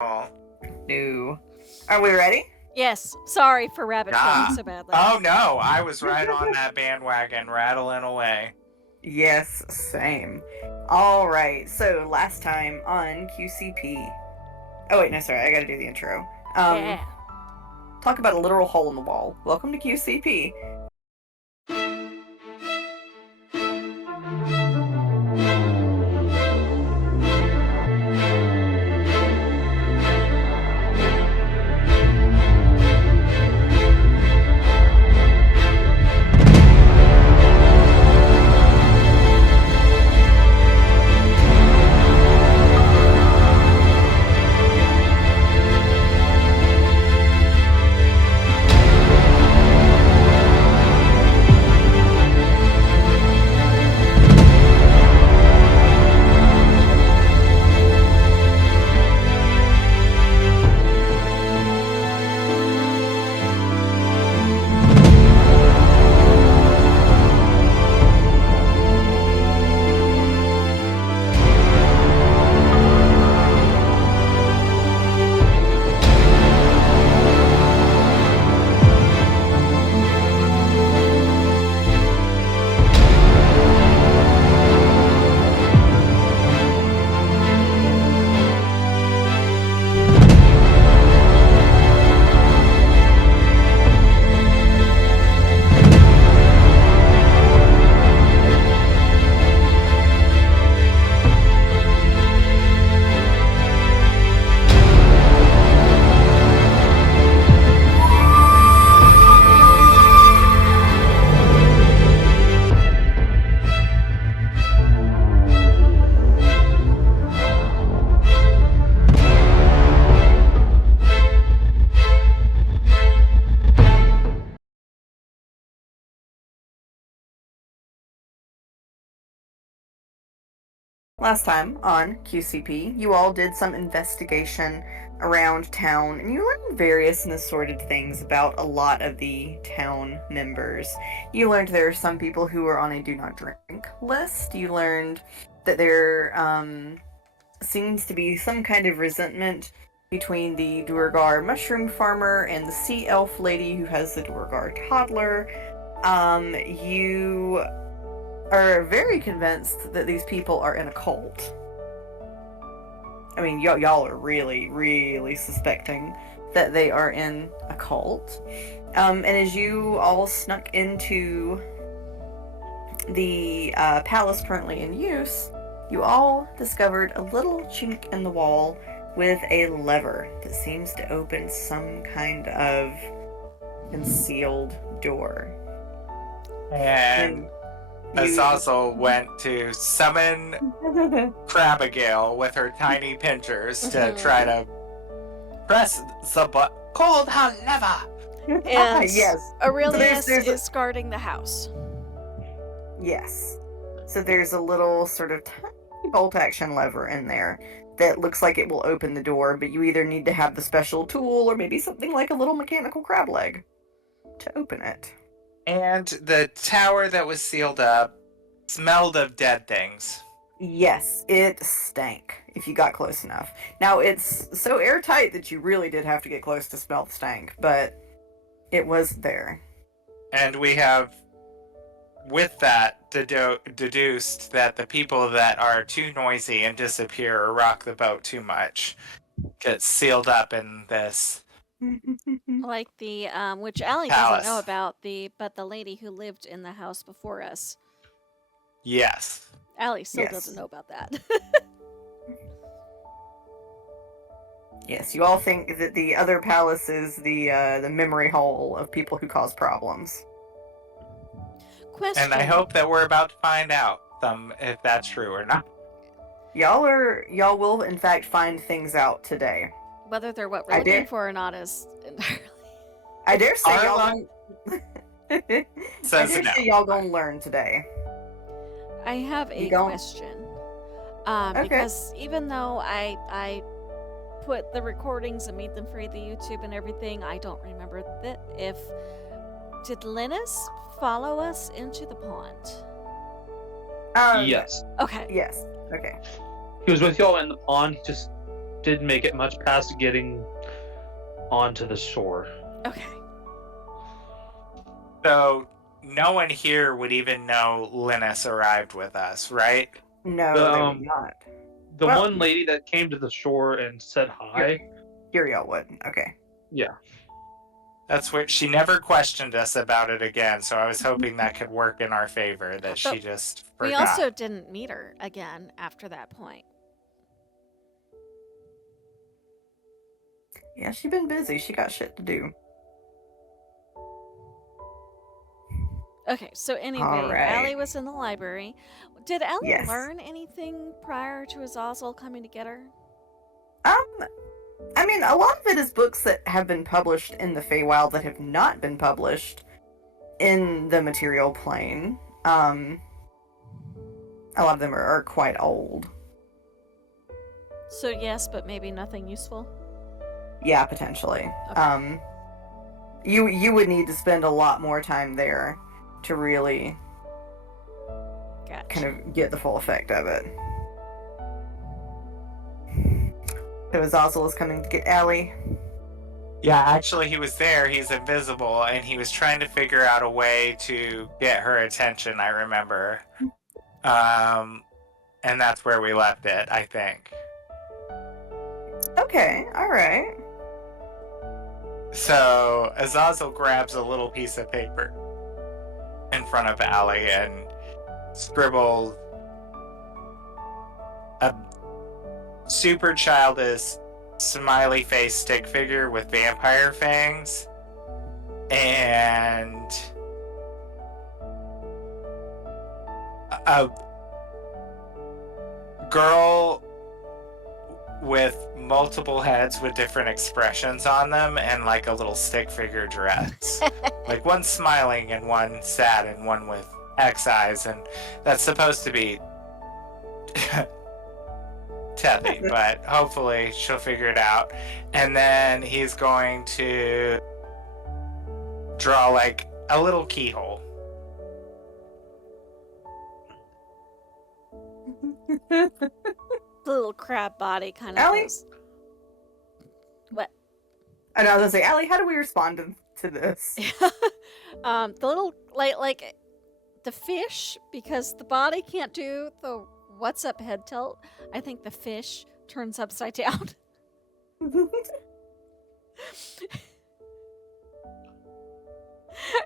Oh. No. Are we ready? Yes. Sorry for rabbit trails so badly. Oh no, I was right on that bandwagon, rattling away. Yes, same. All right. So last time on QCP. Oh wait, no, sorry. I gotta do the intro. Yeah. Talk about a literal hole in the wall. Welcome to QCP. Last time on QCP, you all did some investigation around town, and you learned various and assorted things about a lot of the town members. You learned there are some people who are on a do not drink list. You learned that there seems to be some kind of resentment between the Duergar mushroom farmer and the sea elf lady who has the Duergar toddler. You are very convinced that these people are in a cult. I mean, y'all are really, really suspecting that they are in a cult. And as you all snuck into the palace currently in use, you all discovered a little chink in the wall with a lever that seems to open some kind of concealed door. And Azazel went to summon Crabigale with her tiny pinchers to try to press the cold hot lever. And yes. Aurelius So there's is guarding the house. Yes. So there's a little sort of tiny bolt action lever in there that looks like it will open the door, but you either need to have the special tool or maybe something like a little mechanical crab leg to open it. And the tower that was sealed up smelled of dead things. Yes, it stank if you got close enough. Now, it's so airtight that you really did have to get close to smell the stank, but it was there. And we have, with that, deduced that the people that are too noisy and disappear or rock the boat too much get sealed up in this Like the, which Allie palace. doesn't know about, but the lady who lived in the house before us. Yes. Allie still doesn't know about that. Yes, you all think that the other palace is the memory hole of people who cause problems. Question. And I hope that we're about to find out if that's true or not. Y'all will in fact find things out today. Whether they're what we're looking for or not is entirely. I dare say y'all Arlon say y'all gonna learn today. I have a question. Because even though I put the recordings and made them free to YouTube and everything, I don't remember that. Did Linus follow us into the pond? Yes. Okay. Yes. Okay. He was with y'all in the pond. didn't make it much past getting onto the shore. Okay. So no one here would even know Linus arrived with us, right? No, they would not. The one lady that came to the shore and said hi. Uriel would. Okay. Yeah. That's where she never questioned us about it again, so I was hoping that could work in our favor, that she just forgot. We also didn't meet her again after that point. Yeah, she's been busy. She got shit to do. Okay, so anyway, Allie was in the library. Did Allie learn anything prior to Azazel coming to get her? I mean, a lot of it is books that have been published in the Feywild that have not been published in the material plane. A lot of them are quite old. So yes, but maybe nothing useful? Yeah, potentially. Okay. You would need to spend a lot more time there to really kind of get the full effect of it. So Azazel is coming to get Allie. Yeah, actually he was there, he's invisible, and he was trying to figure out a way to get her attention, I remember. And that's where we left it, I think. Okay, alright. So Azazel grabs a little piece of paper in front of Allie and scribbles a super childish smiley face stick figure with vampire fangs and a girl with multiple heads with different expressions on them and like a little stick figure dress. Like one smiling and one sad and one with X eyes, and that's supposed to be Tethy, but hopefully she'll figure it out. And then he's going to draw like a little keyhole. The little crab body kind of. Allie? Goes. What? I know, I was gonna say, Allie, how do we respond to this? The little like the fish, because the body can't do the what's up head tilt. I think the fish turns upside down.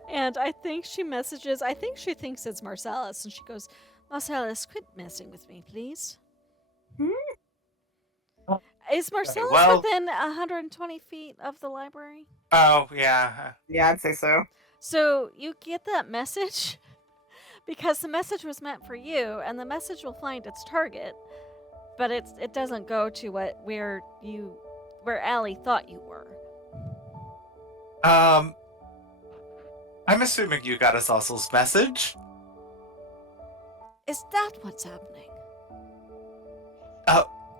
And I think she messages. I think she thinks it's Marcellus, and she goes, "Marcellus, quit messing with me, please." Is Marcellus within 120 feet of the library? Oh, yeah. Yeah, I'd say so. So you get that message because the message was meant for you, and the message will find its target, but it doesn't go to where Allie thought you were. I'm assuming you got Azazel's message. Is that what's happening?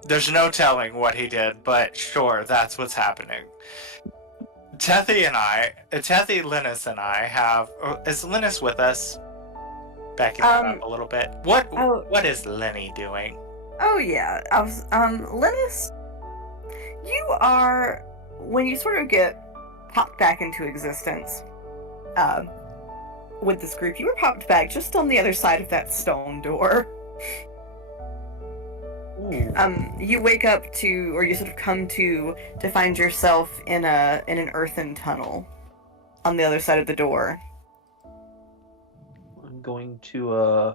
There's no telling what he did, but sure, that's what's happening. Tethy, Linus, and I have... Is Linus with us? Backing that up a little bit. What is Lenny doing? Oh, yeah. Linus, you are... When you sort of get popped back into existence with this group, you were popped back just on the other side of that stone door. You wake up to, or you sort of come to find yourself in an earthen tunnel on the other side of the door. I'm going to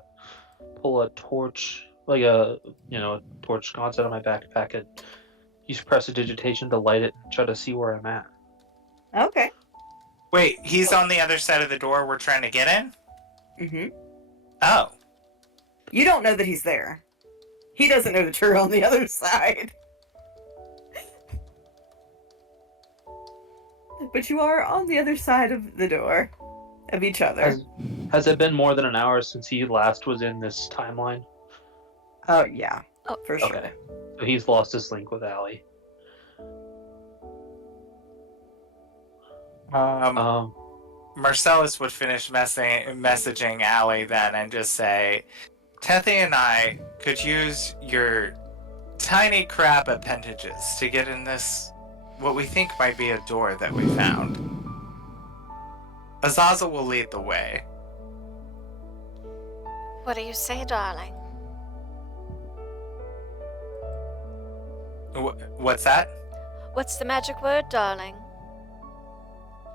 pull a torch, like a torch sconce out of my backpack, and use prestidigitation to light it and try to see where I'm at. Okay. Wait, he's on the other side of the door we're trying to get in? Mm-hmm. Oh. You don't know that he's there. He doesn't know that you're on the other side. But you are on the other side of the door. Of each other. Has it been more than an hour since he last was in this timeline? Oh, yeah. Oh, for sure. Okay. So he's lost his link with Allie. Marcellus would finish messaging Allie then and just say, Tethy and I could use your tiny crab appendages to get in this, what we think might be a door that we found. Azazel will lead the way. What do you say, darling? What's that? What's the magic word, darling?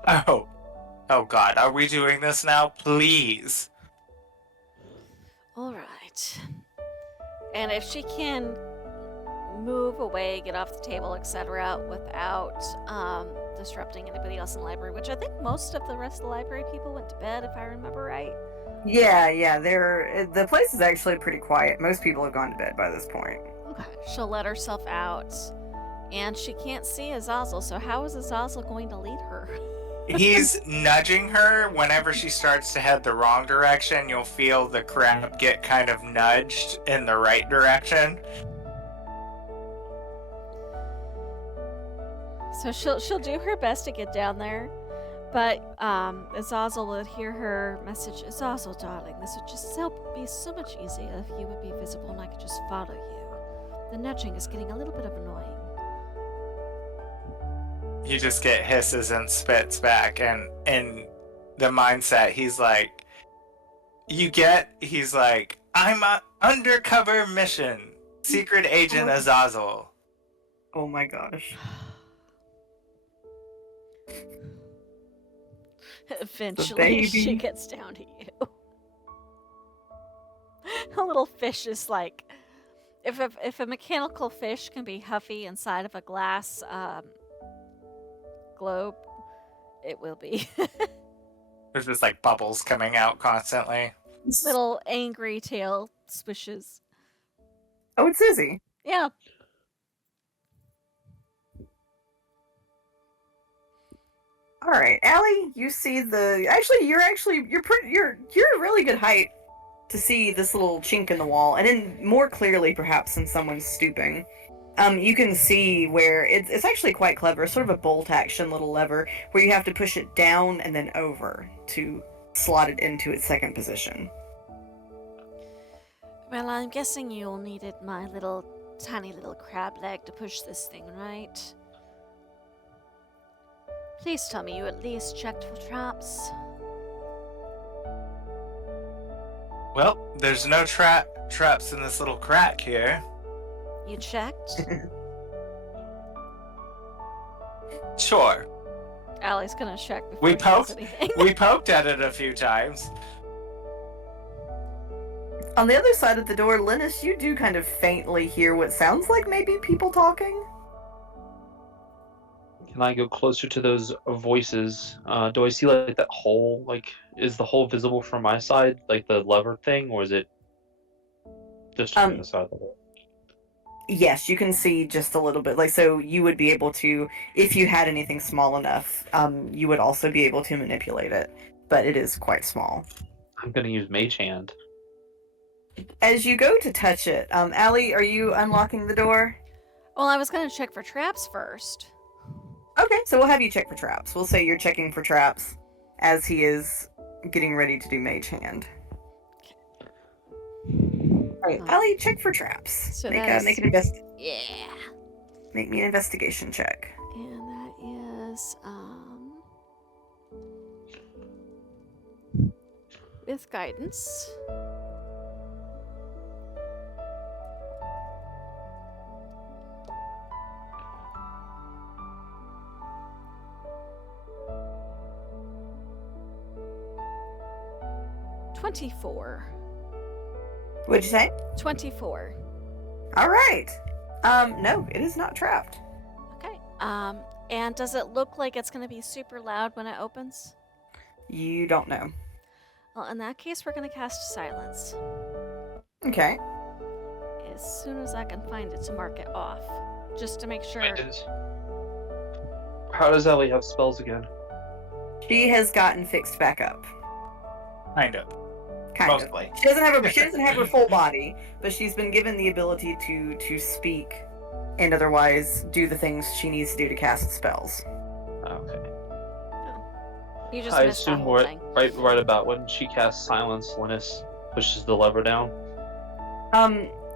Oh God, are we doing this now? Please. All right. And if she can move away, get off the table, etc., without disrupting anybody else in the library, which I think most of the rest of the library people went to bed, if I remember right. Yeah, the place is actually pretty quiet. Most people have gone to bed by this point. Okay. She'll let herself out, and she can't see Azazel, so how is Azazel going to lead her? He's nudging her whenever she starts to head the wrong direction. You'll feel the crab get kind of nudged in the right direction. So she'll do her best to get down there, but Azazel would hear her message. Azazel, darling, this would just be so much easier if you would be visible and I could just follow you. The nudging is getting a little bit of annoying. You just get hisses and spits back, and in the mindset, he's like, I'm an undercover mission, secret agent Azazel. Oh my gosh. Eventually, she gets down to you. A little fish is like, if a mechanical fish can be huffy inside of a glass globe, it will be. There's just like bubbles coming out constantly. Little angry tail swishes. Oh, it's Izzy. Yeah. All right, Allie, you see you're a really good height to see this little chink in the wall, and then more clearly perhaps than someone stooping. You can see where it's actually quite clever, sort of a bolt action little lever where you have to push it down and then over to slot it into its second position. Well, I'm guessing you all needed my tiny little crab leg to push this thing, right? Please tell me you at least checked for traps. Well, there's no traps in this little crack here. You checked? Sure. Allie's gonna check before We she does poked. anything. We poked at it a few times. On the other side of the door, Linus, you do kind of faintly hear what sounds like maybe people talking. Can I go closer to those voices? Do I see like that hole? Like, is the hole visible from my side, like the lever thing, or is it just from the side of the hole? Yes, you can see just a little bit. Like, so you would be able to, if you had anything small enough, you would also be able to manipulate it. But it is quite small. I'm gonna use Mage Hand. As you go to touch it, Allie, are you unlocking the door? Well, I was gonna check for traps first. Okay, so we'll have you check for traps. We'll say you're checking for traps as he is getting ready to do Mage Hand. Alright, Allie, check for traps. So Make yeah. Make me an investigation check. And that is with guidance. $24. What'd you say? 24. All right. No, it is not trapped. Okay. And does it look like it's going to be super loud when it opens? You don't know. Well, in that case, we're going to cast silence. Okay. As soon as I can find it to mark it off. Just to make sure. How does Ellie have spells again? She has gotten fixed back up. Kind of. Mostly. She doesn't have her full body, but she's been given the ability to speak and otherwise do the things she needs to do to cast spells. Okay. You just I missed that assume whole thing. right about when she casts silence, Linus pushes the lever down.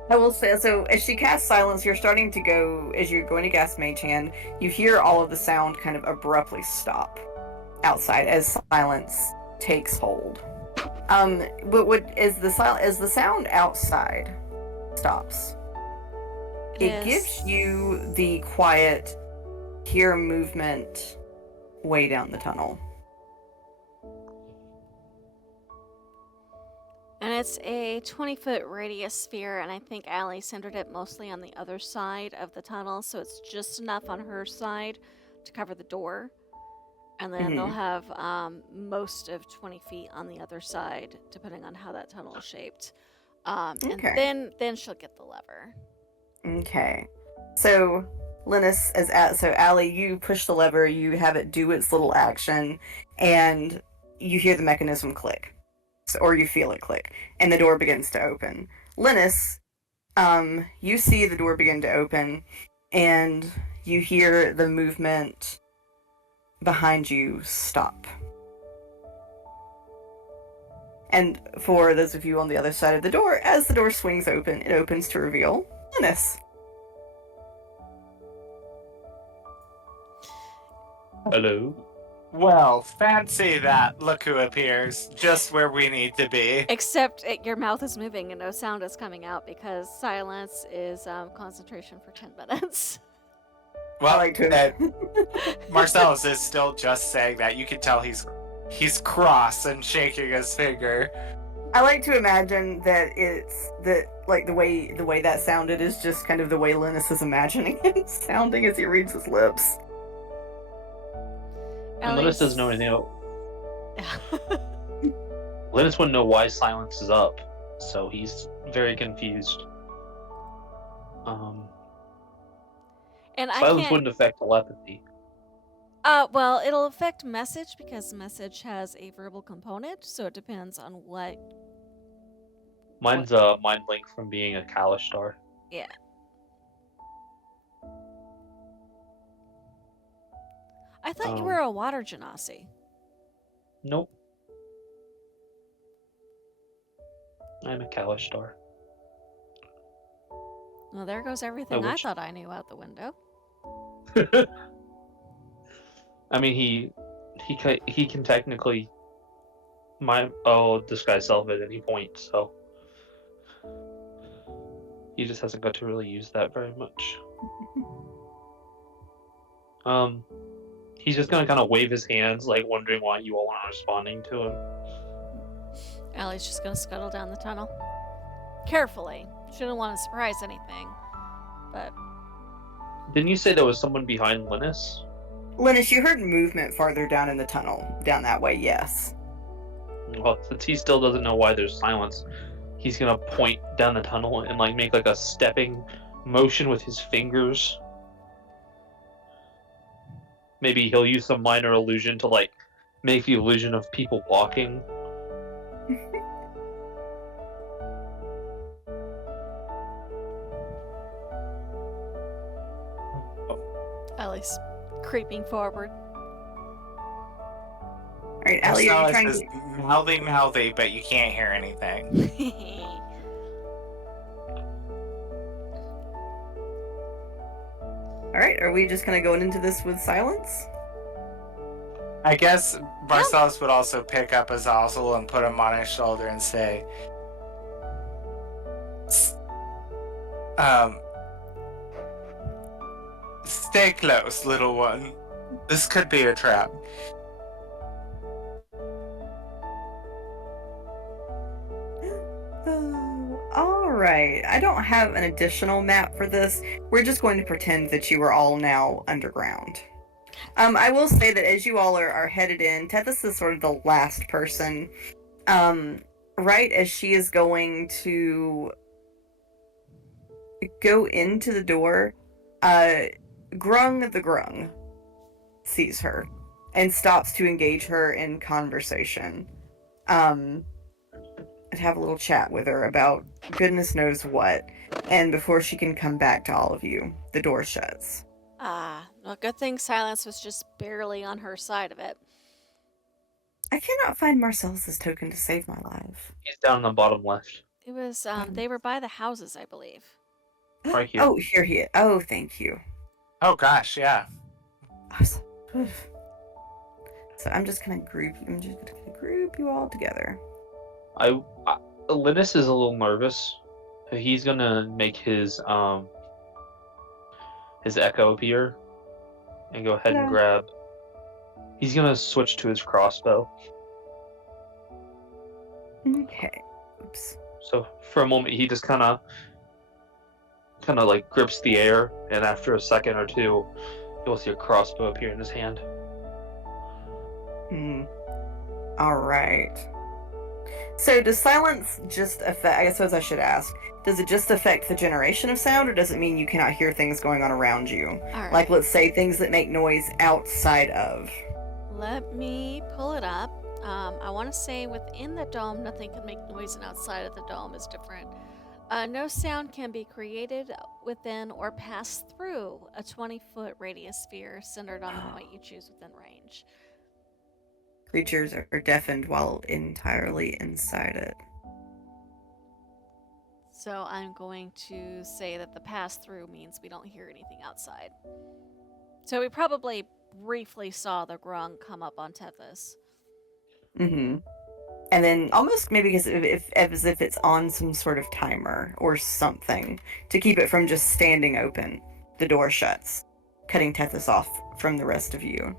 I will say, so as she casts silence, you're starting to go, as you're going to cast Mage Hand, you hear all of the sound kind of abruptly stop outside as silence takes hold. But as the sound outside stops, it gives you the quiet, hear movement way down the tunnel. And it's a 20-foot radius sphere, and I think Allie centered it mostly on the other side of the tunnel, so it's just enough on her side to cover the door. And then they'll have most of 20 feet on the other side, depending on how that tunnel is shaped. And then she'll get the lever. Okay. So, Linus, so Allie, you push the lever, you have it do its little action, and you hear the mechanism click. Or you feel it click, and the door begins to open. Linus, you see the door begin to open, and you hear the movement behind you stop. And for those of you on the other side of the door, as the door swings open, it opens to reveal Linus. Hello. Well, fancy that. Look who appears just where we need to be. Except your mouth is moving and no sound is coming out because silence is concentration for 10 minutes. Well, Marcellus is still just saying that. You can tell he's cross and shaking his finger. I like to imagine that it's the way that sounded is just kind of the way Linus is imagining it sounding as he reads his lips. And Linus doesn't know anything else. Linus wouldn't know why silence is up, so he's very confused. And silence wouldn't affect telepathy. Well, it'll affect message because message has a verbal component, so it depends on what. Mine's a mind link from being a Kalistar. Yeah. I thought you were a water genasi. Nope. I'm a Kalistar. Well, there goes everything I thought I knew out the window. I mean, he can technically disguise self at any point, so he just hasn't got to really use that very much. He's just gonna kind of wave his hands, like wondering why you all aren't responding to him. Allie's just gonna scuttle down the tunnel. Carefully. She didn't want to surprise anything, but... Didn't you say there was someone behind Linus? Linus, you heard movement farther down in the tunnel. Down that way, yes. Well, since he still doesn't know why there's silence, he's gonna point down the tunnel and make like a stepping motion with his fingers. Maybe he'll use some minor illusion to make the illusion of people walking. Allie's creeping forward. Alright, Allie, are you trying to... mouthy, but you can't hear anything. Alright, are we just kind of going into this with silence? I guess Marcellus would also pick up Azazel and put him on his shoulder and say, stay close, little one. This could be a trap. Alright, I don't have an additional map for this. We're just going to pretend that you are all now underground. I will say that as you all are headed in, Tethys is sort of the last person. Right as she is going to go into the door, Grung the Grung sees her and stops to engage her in conversation. And have a little chat with her about goodness knows what. And before she can come back to all of you, the door shuts. Well, good thing silence was just barely on her side of it. I cannot find Marcellus' token to save my life. He's down on the bottom left. It was, they were by the houses, I believe. Right here. Oh, here he is. Oh, thank you. Oh gosh, yeah. So I'm just gonna group you all together. Linus is a little nervous. He's gonna make his echo appear and go ahead and grab. He's gonna switch to his crossbow. Okay. Oops. So for a moment, he just kind of like grips the air, and after a second or two, you'll see a crossbow appear in his hand. All right. So does silence just affect, I suppose I should ask, does it just affect the generation of sound, or does it mean you cannot hear things going on around you? All right. Like, let's say, things that make noise outside of. Let me pull it up. I want to say within the dome, nothing can make noise, and outside of the dome is different. No sound can be created within or pass through a 20-foot radius sphere centered on the point you choose within range. Creatures are deafened while entirely inside it. So I'm going to say that the pass-through means we don't hear anything outside. So we probably briefly saw the grung come up on Tethys. Mm-hmm. And then almost maybe as if it's on some sort of timer or something to keep it from just standing open. The door shuts, cutting Tethys off from the rest of you.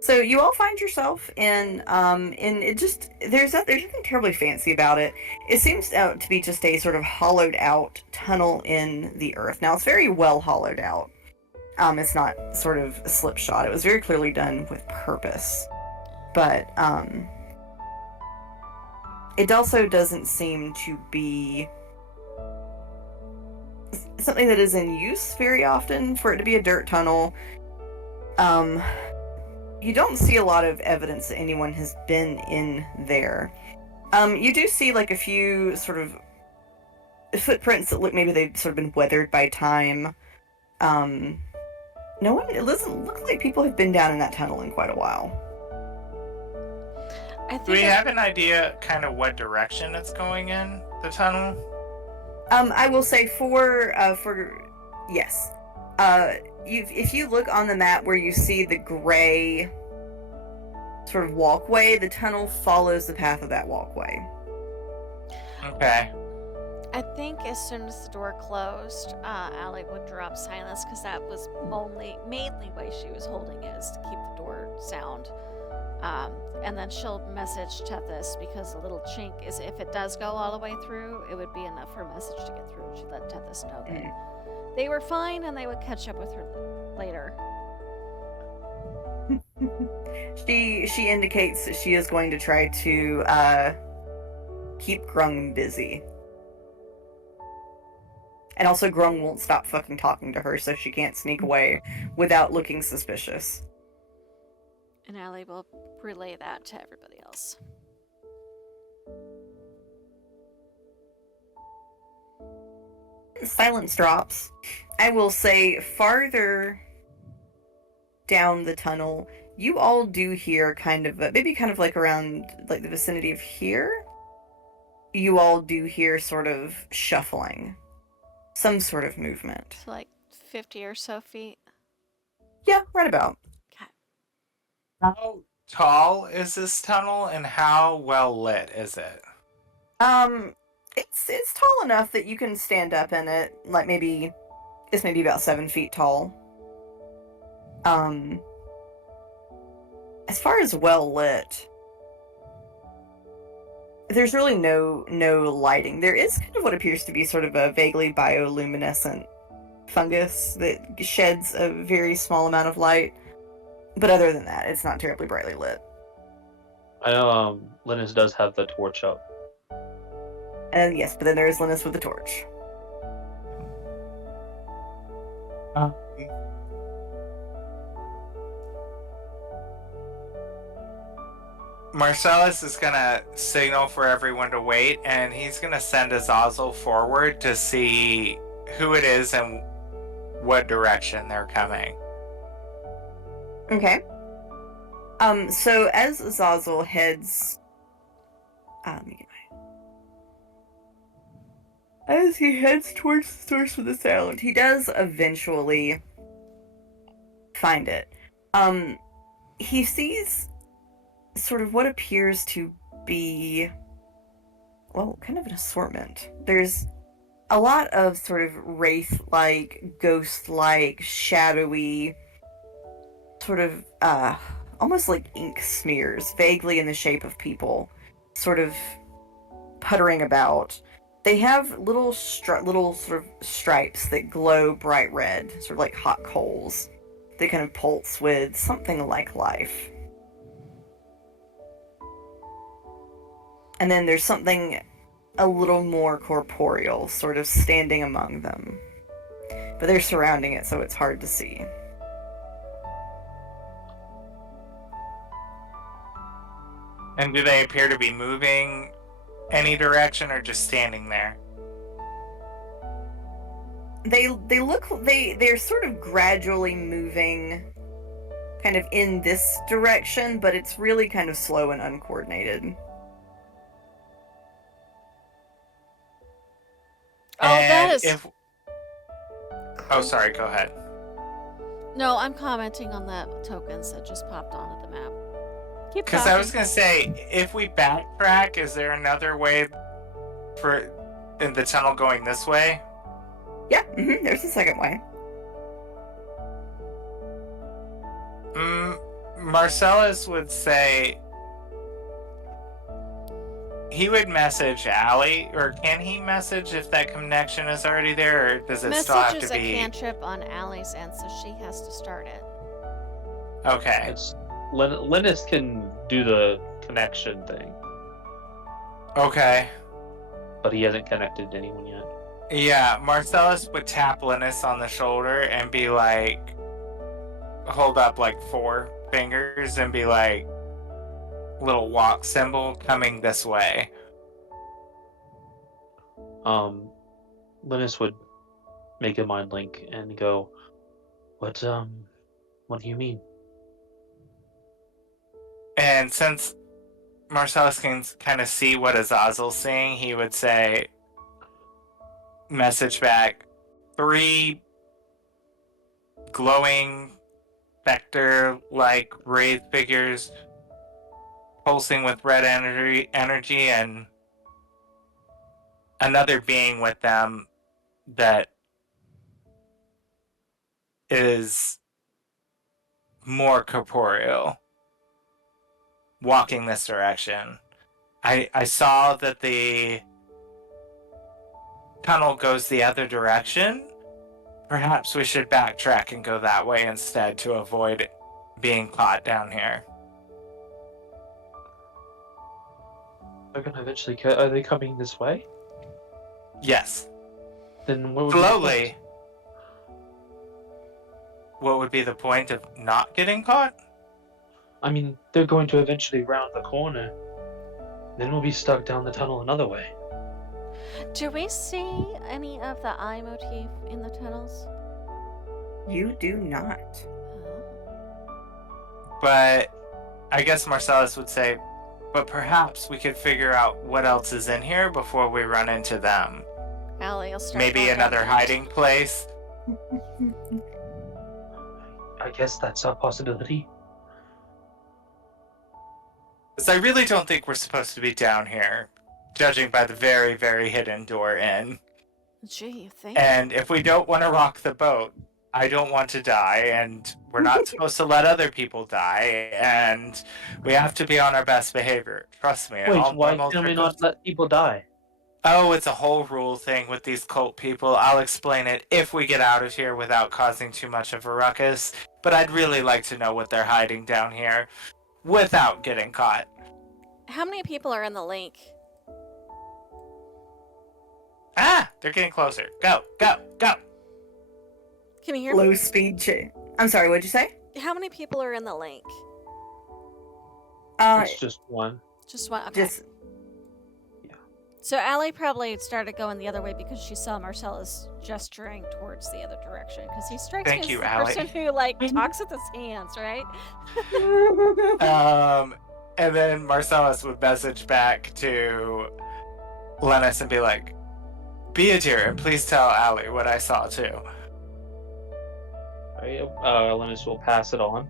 So you all find yourself in it just there's nothing terribly fancy about it. It seems to be just a sort of hollowed out tunnel in the earth. Now it's very well hollowed out. It's not sort of a slipshod. It was very clearly done with purpose. But it also doesn't seem to be something that is in use very often for it to be a dirt tunnel. You don't see a lot of evidence that anyone has been in there. You do see like a few sort of footprints that look maybe they've sort of been weathered by time. It doesn't look like people have been down in that tunnel in quite a while. Do we have an idea kind of what direction it's going in, the tunnel? I will say for yes. If you look on the map where you see the gray sort of walkway, the tunnel follows the path of that walkway. Okay. I think as soon as the door closed, Allie would drop silence because that was mainly way she was holding it is to keep the door sound. And then she'll message Tethys because the little chink is if it does go all the way through, it would be enough for a message to get through. She'd let Tethys know that they were fine and they would catch up with her later. She indicates that she is going to try to keep Grung busy. And also Grung won't stop fucking talking to her, so she can't sneak away without looking suspicious. And Allie will relay that to everybody else. Silence drops. I will say farther down the tunnel, you all do hear kind of like around like the vicinity of here. You all do hear sort of shuffling. Some sort of movement. So like 50 or so feet? Yeah, right about. Okay. How tall is this tunnel and how well lit is it? It's tall enough that you can stand up in it. Like it's maybe about 7 feet tall. As far as well lit, there's really no lighting. There is kind of what appears to be sort of a vaguely bioluminescent fungus that sheds a very small amount of light. But other than that, it's not terribly brightly lit. I know Linus does have the torch up. And yes, but then there is Linus with the torch. Marcellus is gonna signal for everyone to wait, and he's gonna send Azazel forward to see who it is and what direction they're coming. Okay. So as Azazel heads Let me get my... As he heads towards the source of the sound, he does eventually find it. He sees sort of what appears to be, well, kind of an assortment. There's a lot of sort of wraith-like, ghost-like, shadowy, sort of, almost like ink smears, vaguely in the shape of people, sort of puttering about. They have little sort of stripes that glow bright red, sort of like hot coals. They kind of pulse with something like life. And then there's something a little more corporeal, sort of standing among them. But they're surrounding it, so it's hard to see. And do they appear to be moving any direction or just standing there? They're sort of gradually moving kind of in this direction, but it's really kind of slow and uncoordinated. Oh, that is... Oh, sorry, go ahead. No, I'm commenting on that tokens that just popped onto the map. Keep Because talking. I was going to say, if we backtrack, is there another way for in the tunnel going this way? Yeah, there's a second way. Marcellus would say he would message Allie, or can he message if that connection is already there, or does it still have to be... Message is a cantrip on Allie's end, so she has to start it. Okay. Linus can do the connection thing, Okay. but he hasn't connected to anyone yet. Yeah, Marcellus would tap Linus on the shoulder and be like, hold up like 4 fingers and be like, little walk symbol coming this way. Linus would make a mind link and go, what do you mean? And since Marcellus can kind of see what Azazel's seeing, he would say, message back, 3 glowing vector-like wraith figures pulsing with red energy and another being with them that is more corporeal walking this direction. I saw that the tunnel goes the other direction. Perhaps we should backtrack and go that way instead to avoid being caught down here. They're gonna eventually. Are they coming this way? Yes. Then what would Slowly. What would be the point of not getting caught? I mean, they're going to eventually round the corner. Then we'll be stuck down the tunnel another way. Do we see any of the eye motif in the tunnels? You do not. But I guess Marcellus would say, but perhaps we could figure out what else is in here before we run into them. Allie, I'll start. Maybe another hiding place. I guess that's a possibility. Because I really don't think we're supposed to be down here, judging by the very, very hidden door in. Gee, you think? And if we don't want to rock the boat, I don't want to die, and we're not supposed to let other people die, and we have to be on our best behavior. Trust me. Wait, why can we not let people die? Oh, it's a whole rule thing with these cult people. I'll explain it if we get out of here without causing too much of a ruckus. But I'd really like to know what they're hiding down here without getting caught. How many people are in the link? Ah, they're getting closer. Go, go, go. Can you hear me? Low speed chain. I'm sorry, what'd you say? How many people are in the link? It's just one. Just one. Okay. So Allie probably started going the other way because she saw Marcellus gesturing towards the other direction. Because he strikes me as the person who talks with his hands, right? And then Marcellus would message back to Lennis and be like, be a dear and please tell Allie what I saw too. Linus will pass it on.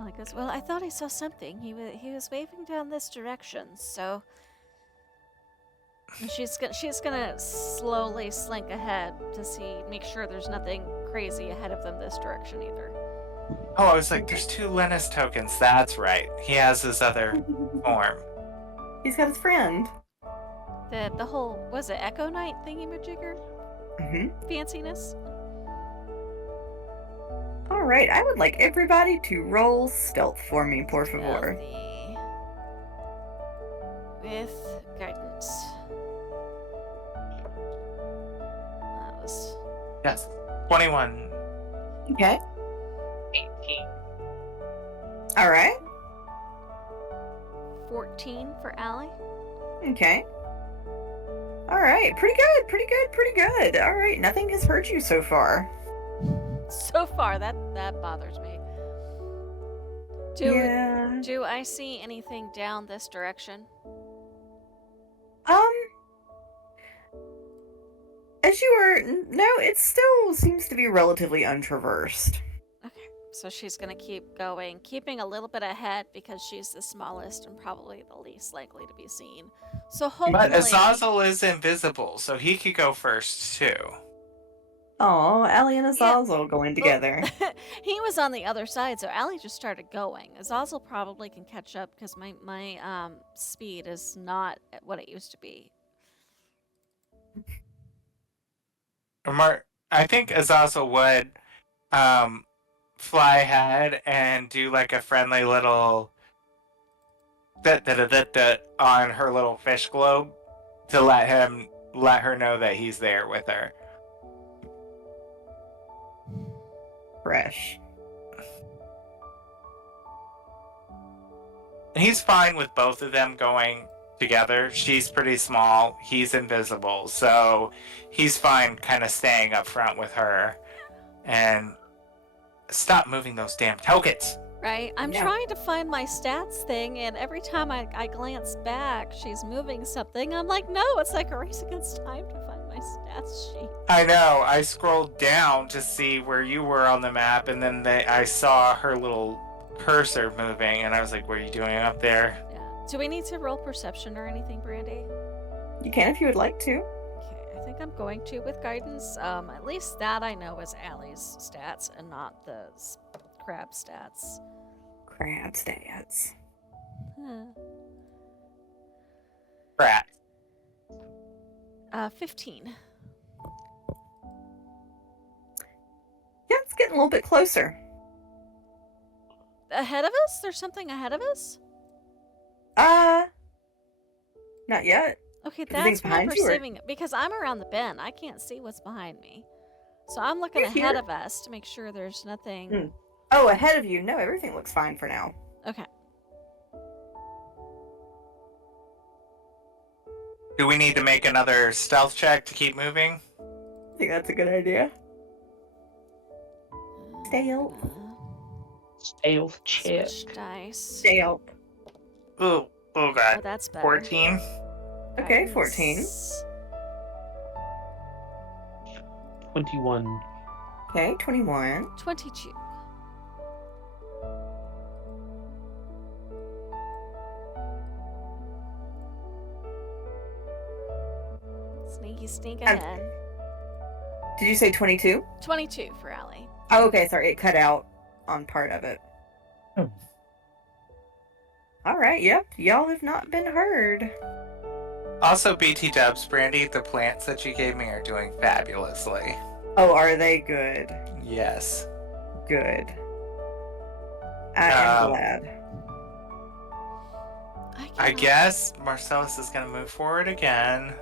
Allie goes, well, I thought I saw something. He was waving down this direction, so... And she's gonna slowly slink ahead to make sure there's nothing crazy ahead of them this direction either. Oh, I was like, there's 2 Lennis tokens. That's right. He has his other form. He's got his friend. The whole, was it Echo Knight thingy-majigger? Mm-hmm. Fanciness? Alright, I would like everybody to roll stealth for me, por favor. Stealthy. With guidance. That was... Yes. 21. Okay. 18. Alright. 14 for Allie. Okay. Alright, pretty good, pretty good, pretty good. Alright, nothing has hurt you so far. So far, that bothers me. Do I see anything down this direction? As you were, no, it still seems to be relatively untraversed. Okay, so she's gonna keep going, keeping a little bit ahead because she's the smallest and probably the least likely to be seen. So hopefully... But Azazel is invisible, so he could go first too. Oh, Allie and Azazel going together. He was on the other side, so Allie just started going. Azazel probably can catch up because my speed is not what it used to be. I think Azazel would fly ahead and do like a friendly little on her little fish globe to let her know that he's there with her. Fresh. He's fine with both of them going together. She's pretty small. He's invisible. So he's fine kind of staying up front with her. And stop moving those damn tokens. Right? I'm trying to find my stats thing, and every time I glance back, she's moving something. I'm like, no, it's like a race against time to find my stats sheet. I know. I scrolled down to see where you were on the map, and then I saw her little cursor moving, and I was like, what are you doing up there? Yeah. Do we need to roll perception or anything, Brandy? You can if you would like to. Okay, I think I'm going to with guidance. At least that I know is Allie's stats and not the crab stats. Crab stats. Crap. 15. Yeah, it's getting a little bit closer. Ahead of us? There's something ahead of us? Not yet. Okay, Everything's that's what I'm behind you, or- perceiving. Because I'm around the bend. I can't see what's behind me. So I'm looking You're ahead here. of us to make sure there's nothing... Oh, ahead of you. No, everything looks fine for now. Okay. Do we need to make another stealth check to keep moving? I think that's a good idea. Stealth. Stealth check. Switch dice. Stealth. Oh Oh, god. that's better. 14. Okay, 14. Guidance. 21. Okay, 21. 22. Sneak ahead. Did you say 22? 22 for Allie. Oh, okay, sorry, it cut out on part of it. Alright, yep, y'all have not been heard. Also, BT dubs, Brandy, the plants that you gave me are doing fabulously. Oh, are they good? Yes. Good. I am glad. I guess Marcellus is going to move forward again.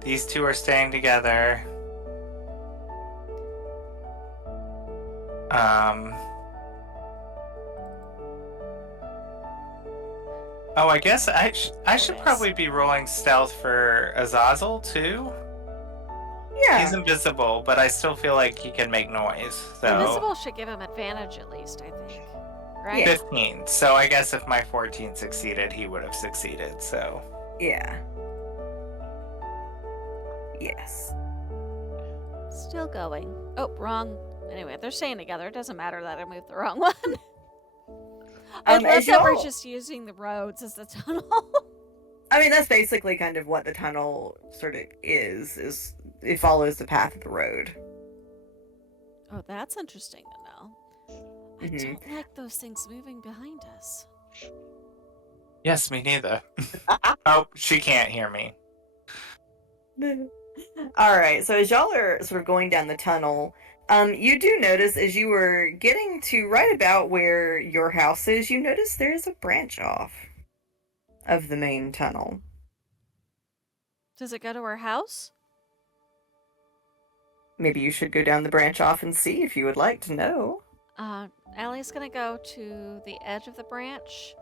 These two are staying together. Oh, I guess I should probably be rolling stealth for Azazel too. Yeah. He's invisible, but I still feel like he can make noise. So Invisible should give him advantage at least, I think. right? 15. So I guess if my 14 succeeded, he would have succeeded. So Yeah. Yes. Still going. Oh, wrong. Anyway, they're staying together. It doesn't matter that I moved the wrong one. I love as that we're y'all- just using the roads as the tunnel. I mean, that's basically kind of what the tunnel sort of is it follows the path of the road. Oh, that's interesting to know. I don't like those things moving behind us. yes, me neither. Oh, she can't hear me. All right, so as y'all are sort of going down the tunnel, you do notice as you were getting to right about where your house is, you notice there is a branch off of the main tunnel. Does it go to our house? Maybe you should go down the branch off and see if you would like to know. Allie's gonna go to the edge of the branch,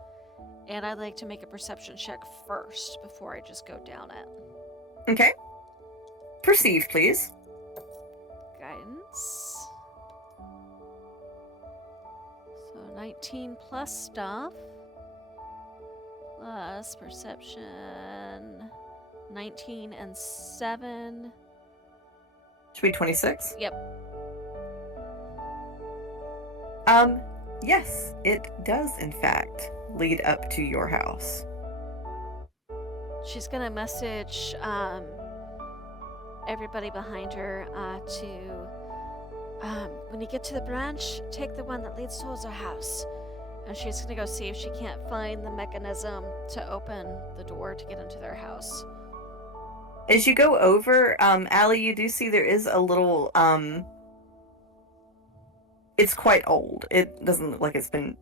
and I'd like to make a perception check first before I just go down it. Okay. Perceive, please. Guidance. So 19 plus stuff. Plus perception. 19 and 7. Should be 26? Yep. Yes, it does in fact lead up to your house. She's gonna message everybody behind her when you get to the branch, take the one that leads towards our house. And she's gonna go see if she can't find the mechanism to open the door to get into their house. As you go over, Allie, you do see there is a little, it's quite old. It doesn't look like it's been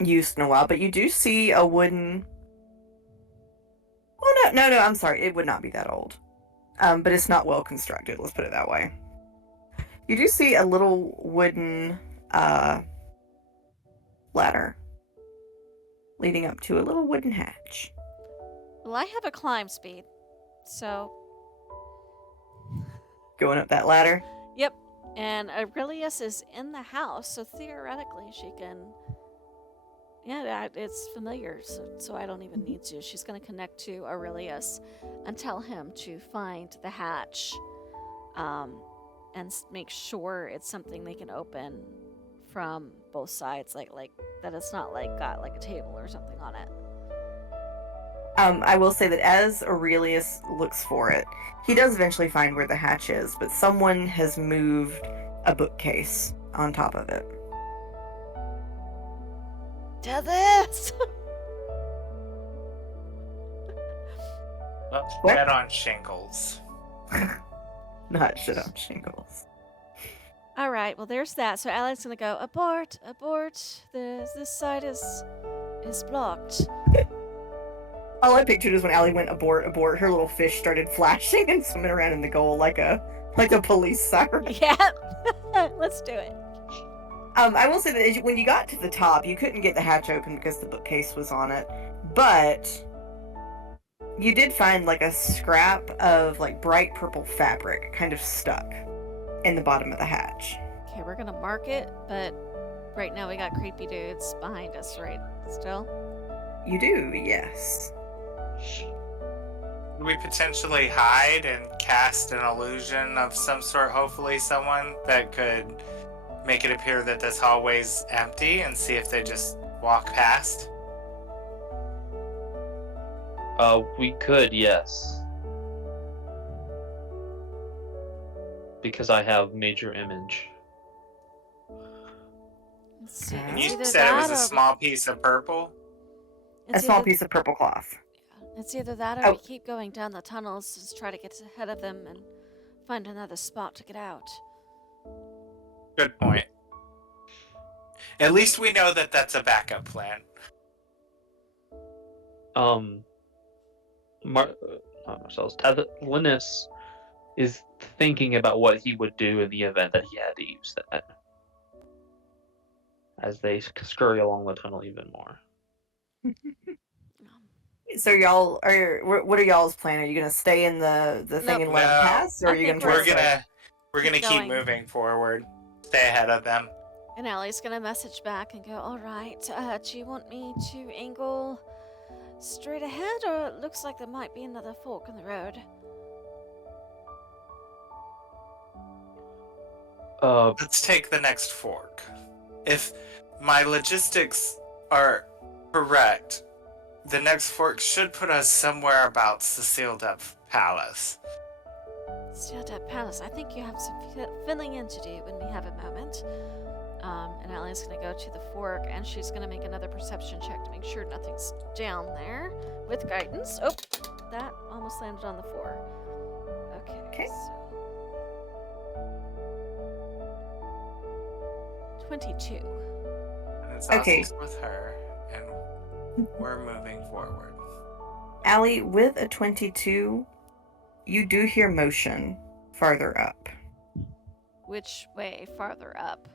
used in a while, but you do see a wooden... Oh, no, I'm sorry. It would not be that old. But it's not well constructed, let's put it that way. You do see a little wooden, ladder leading up to a little wooden hatch. Well, I have a climb speed, so... Going up that ladder? Yep. And Aurelius is in the house, so theoretically she can... Yeah, it's familiar, so I don't even need to. She's going to connect to Aurelius and tell him to find the hatch and make sure it's something they can open from both sides, like that it's not got a table or something on it. I will say that as Aurelius looks for it, he does eventually find where the hatch is, but someone has moved a bookcase on top of it. To this! What? Red on shingles. Not shit on shingles. All right, well, there's that. So Alex gonna go, abort. This side is blocked. All I pictured is when Allie went abort, her little fish started flashing and swimming around in the goal like a police siren. Yeah, let's do it. I will say that when you got to the top, you couldn't get the hatch open because the bookcase was on it, but you did find a scrap of bright purple fabric kind of stuck in the bottom of the hatch. Okay, we're gonna mark it, but right now we got creepy dudes behind us, right? Still? You do, yes. We potentially hide and cast an illusion of some sort, hopefully someone that could make it appear that this hallway's empty and see if they just walk past. We could, yes. Because I have major image. Let's see. And You It's either said it was that a or- small piece of purple? A small piece of purple cloth. It's either that or Oh. we keep going down the tunnels to try to get ahead of them and find another spot to get out. Good point. At least we know that that's a backup plan. Linus is thinking about what he would do in the event that he had to use that. As they scurry along the tunnel even more. So y'all what are y'all's plan? Are you gonna stay in the thing and let them pass, or I are you think gonna try We're to gonna keep going. moving forward. Stay ahead of them. And Allie's gonna message back and go, all right, do you want me to angle straight ahead, or it looks like there might be another fork in the road? Let's take the next fork. If my logistics are correct, the next fork should put us somewhere about the sealed up palace. Sealed up palace. I think you have some filling in to do when we have a moment. And Allie's gonna go to the fork, and she's gonna make another perception check to make sure nothing's down there with guidance. Oh, that almost landed on the 4. Okay. So 22. And it's Okay. with her, and we're moving forward. Allie, with a 22, you do hear motion farther up. Which way farther up?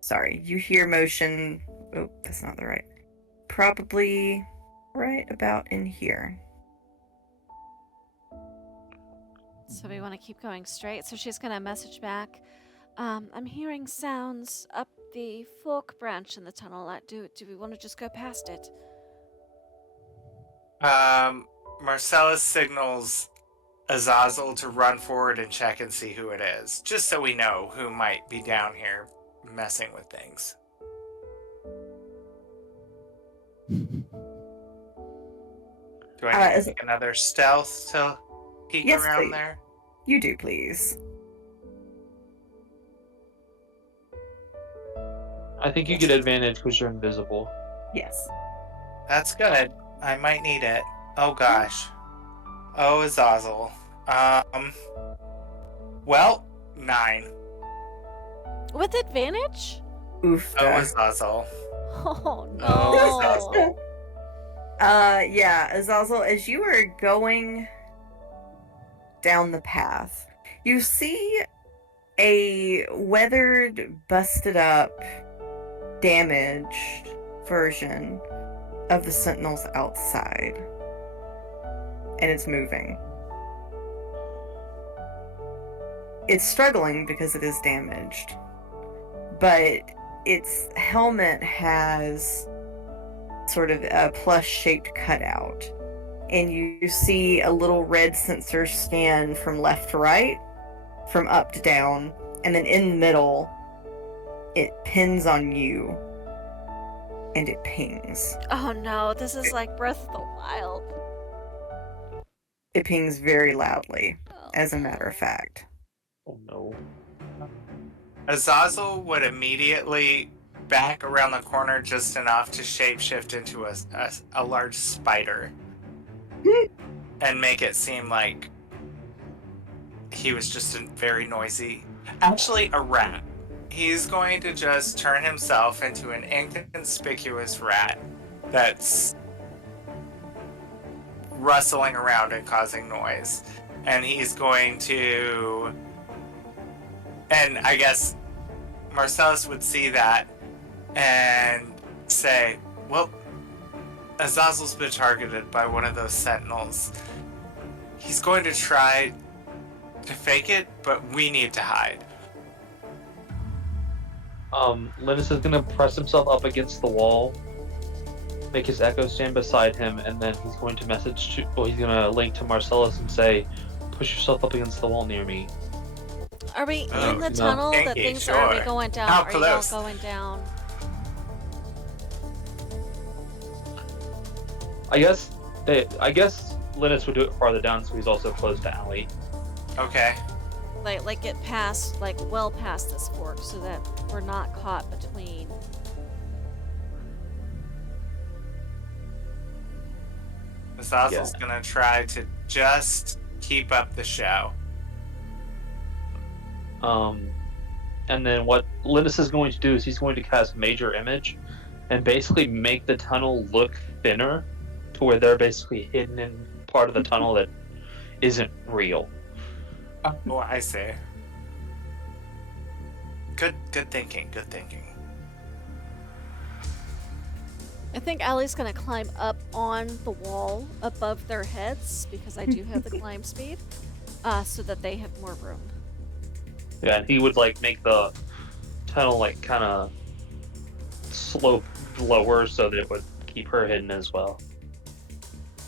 Sorry, you hear motion. Oh, that's not the right. Probably right about in here. So we want to keep going straight. So she's going to message back. I'm hearing sounds up the fork branch in the tunnel. Do we want to just go past it? Marcellus signals Azazel to run forward and check and see who it is, just so we know who might be down here messing with things. Do I need to make another stealth to peek around please. there? You do, please. I think you get advantage because you're invisible. Yes. That's good. I might need it. Oh gosh. Oh, Azazel. Well, 9. With advantage? Oof. Oh, Azazel. Oh no. Oh, Azazel. Yeah, Azazel, as you are going down the path, you see a weathered, busted up, damaged version of the Sentinels outside. And it's moving. It's struggling because it is damaged. But its helmet has sort of a plus-shaped cutout. And you see a little red sensor scan from left to right, from up to down, and then in the middle, it pins on you, and it pings. Oh no, this is like Breath of the Wild. It pings very loudly, Oh, as a matter of fact. Oh no. Azazel would immediately back around the corner just enough to shapeshift into a large spider and make it seem like he was just a very noisy, actually a rat. He's going to just turn himself into an inconspicuous rat that's rustling around and causing noise. And he's going to, and I guess Marcellus would see that and say, well, Azazel's been targeted by one of those sentinels. He's going to try to fake it, but we need to hide. Linus is gonna press himself up against the wall, make his echo stand beside him, and then he's going to he's gonna link to Marcellus and say, push yourself up against the wall near me. Are we Oh, in the no. tunnel? Thank That you, things are we sure. going down? How Are you all close? going down? I guess Linus would do it farther down, so he's also close to Allie. Okay. Like get past, like well past this fork, so that we're not caught between. Azazel's gonna try to just keep up the show. And then what Linus is going to do is he's going to cast Major Image and basically make the tunnel look thinner to where they're basically hidden in part of the tunnel that isn't real. Oh, I see. Good thinking. Good thinking. I think Allie's gonna climb up on the wall above their heads because I do have the climb speed, so that they have more room. Yeah, and he would like make the tunnel like kind of slope lower so that it would keep her hidden as well.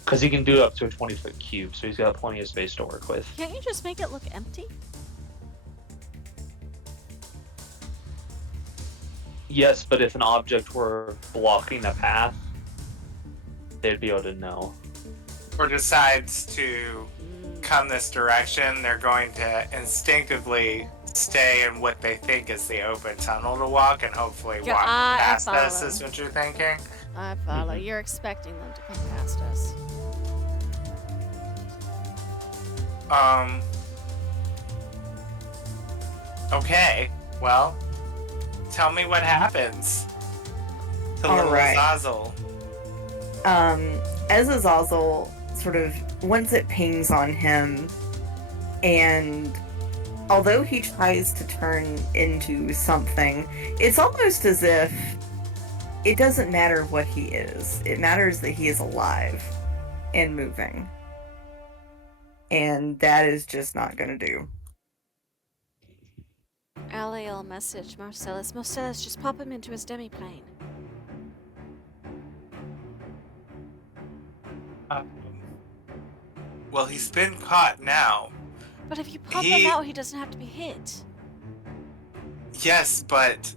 Because he can do up to a 20-foot cube, so he's got plenty of space to work with. Can't you just make it look empty? Yes, but if an object were blocking the path, they'd be able to know. Or decides to come this direction, they're going to instinctively stay in what they think is the open tunnel to walk and hopefully walk past us, is what you're thinking? I follow. You're expecting them to come past us. Okay, well, tell me what happens to little Azazel. As Azazel sort of, once it pings on him, and although he tries to turn into something, it's almost as if it doesn't matter what he is. It matters that he is alive and moving. And that is just not going to do. Aliel message Marcellus. Marcellus, just pop him into his demiplane. Well, he's been caught now. But if you pop him out, he doesn't have to be hit. Yes, but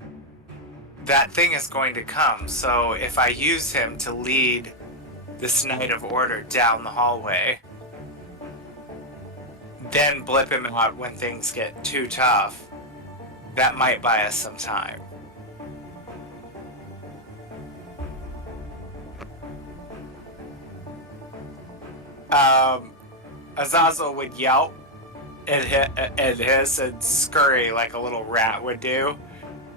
that thing is going to come. So if I use him to lead this Knight of Order down the hallway, then blip him out when things get too tough, that might buy us some time. Azazel would yelp and hiss and scurry like a little rat would do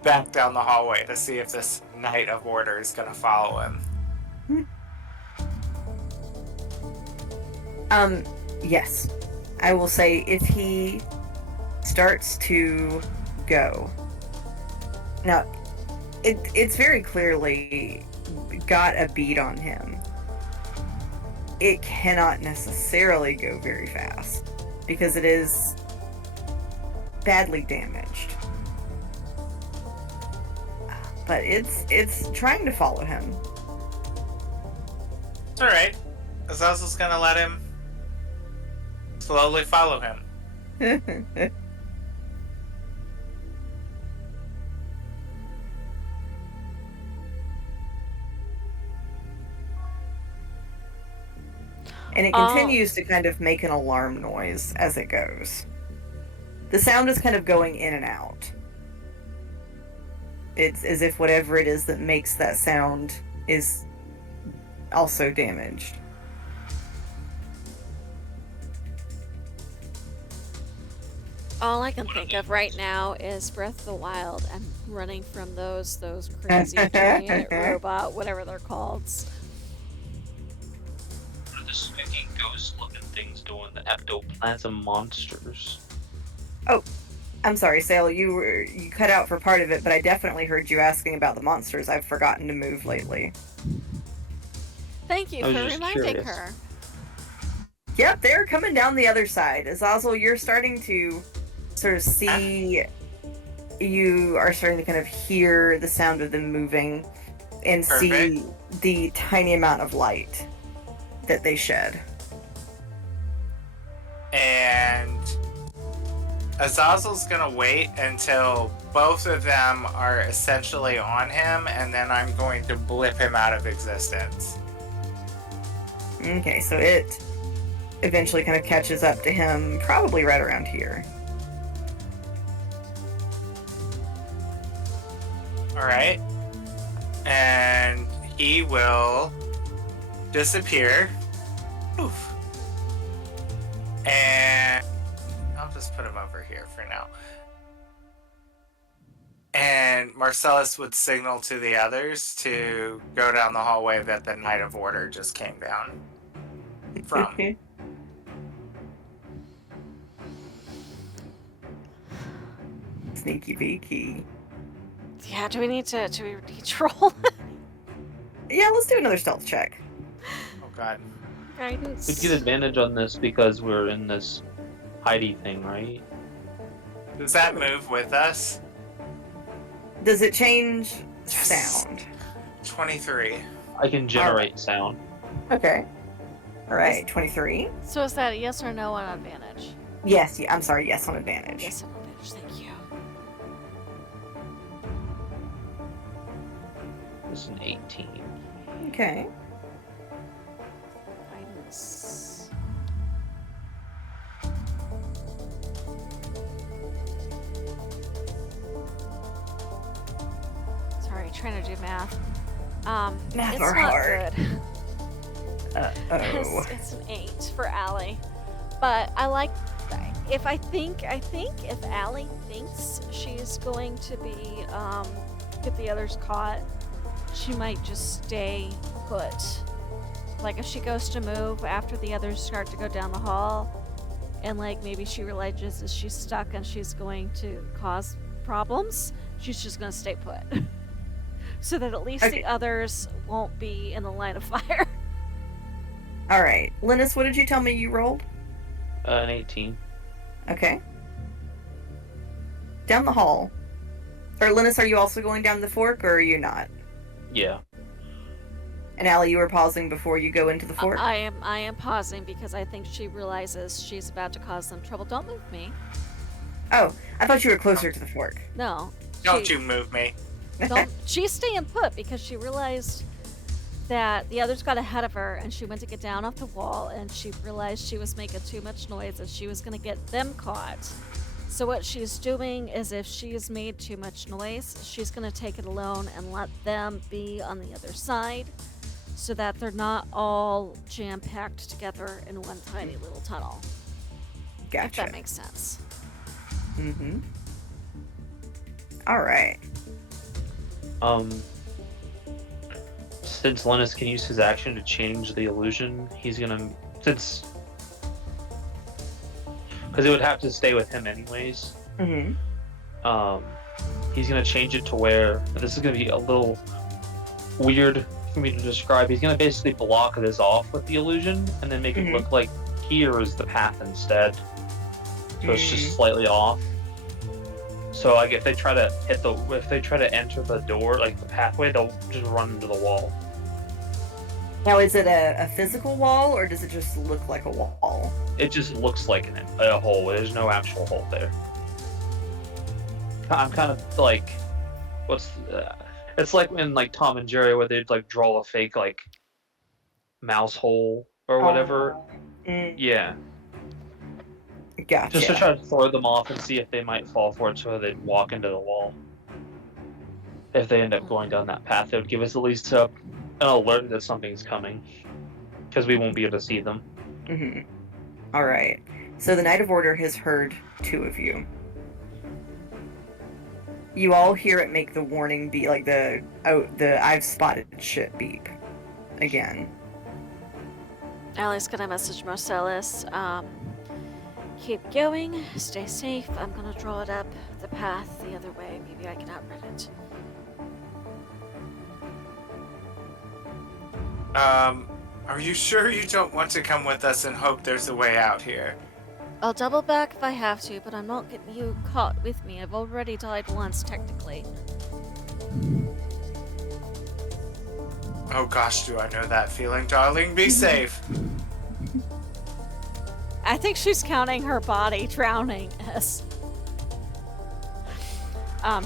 back down the hallway to see if this Knight of Order is going to follow him. Yes. I will say if he starts to go. Now, it's very clearly got a beat on him. It cannot necessarily go very fast because it is badly damaged. But it's trying to follow him. It's alright. Azazel's gonna let him slowly follow him. And it continues to kind of make an alarm noise as it goes. The sound is kind of going in and out. It's as if whatever it is that makes that sound is also damaged. All I can think of right now is Breath of the Wild and running from those crazy giant robot, whatever they're called. The spooky ghost-looking things doing the ectoplasm monsters. Oh, I'm sorry, Sale. You cut out for part of it, but I definitely heard you asking about the monsters I've forgotten to move lately. Thank you for reminding her. Yep, they're coming down the other side. Azazel, you're starting to sort of see. You are starting to kind of hear the sound of them moving and see the tiny amount of light that they shed. And Azazel's gonna wait until both of them are essentially on him, and then I'm going to blip him out of existence. Okay, so it eventually kind of catches up to him, probably right around here. Alright. And he will disappear. Oof. And I'll just put him over here for now. And Marcellus would signal to the others to go down the hallway that the Knight of Order just came down from. Sneaky beaky. Yeah, do we need to roll? Yeah, let's do another stealth check. Oh god. Guidance. We get advantage on this because we're in this Heidi thing, right? Does that move with us? Does it change sound? 23. I can generate sound. Okay. All right, 23. So is that a yes or no on advantage? Yes, I'm sorry, yes on advantage. Yes on advantage, thank you. This is an 18. Okay. Guidance. Sorry, trying to do math. Math it's are not hard. good. Uh-oh. It's an 8 for Allie. But I like if Allie thinks she's going to be get the others caught, she might just stay put. Like if she goes to move after the others start to go down the hall, and like maybe she realizes that she's stuck and she's going to cause problems, she's just going to stay put. So that at least the others won't be in the line of fire. All right. Linus, what did you tell me you rolled? An 18. Okay. Down the hall. Or Linus, are you also going down the fork, or are you not? Yeah. And Allie, you were pausing before you go into the fork? I am pausing because I think she realizes she's about to cause them trouble. Don't move me. Oh, I thought you were closer to the fork. No. Don't you move me. She's staying put because she realized that the others got ahead of her and she went to get down off the wall and she realized she was making too much noise and she was going to get them caught. So what she's doing is if she's made too much noise, she's going to take it alone and let them be on the other side so that they're not all jam-packed together in one tiny little tunnel. Gotcha. If that makes sense. Mm-hmm. All right. Since Linus can use his action to change the illusion, he's gonna because it would have to stay with him anyways. Mm-hmm. He's gonna change it to where this is gonna be a little weird for me to describe. He's gonna basically block this off with the illusion and then make it look like here is the path instead. So it's just slightly off. So like if they try to enter the door, like the pathway, they'll just run into the wall. Now, is it a physical wall, or does it just look like a wall? It just looks like a hole. There's no actual hole there. I'm kind of like, it's like in like Tom and Jerry where they'd like draw a fake like mouse hole or whatever. Yeah. Gotcha. Just to try to throw them off and see if they might fall for it so they'd walk into the wall. If they end up going down that path, it would give us at least an alert that something's coming. Because we won't be able to see them. Mm-hmm. All right. So the Knight of Order has heard 2 of you. You all hear it make the warning beep, like the I've spotted shit beep again. Allie's gonna message Marcellus. Keep going, stay safe. I'm gonna draw it up the path the other way. Maybe I can outrun it. Are you sure you don't want to come with us and hope there's a way out here? I'll double back if I have to, but I'm not getting you caught with me. I've already died once, technically. Oh gosh, do I know that feeling, darling? Be safe. I think she's counting her body drowning as.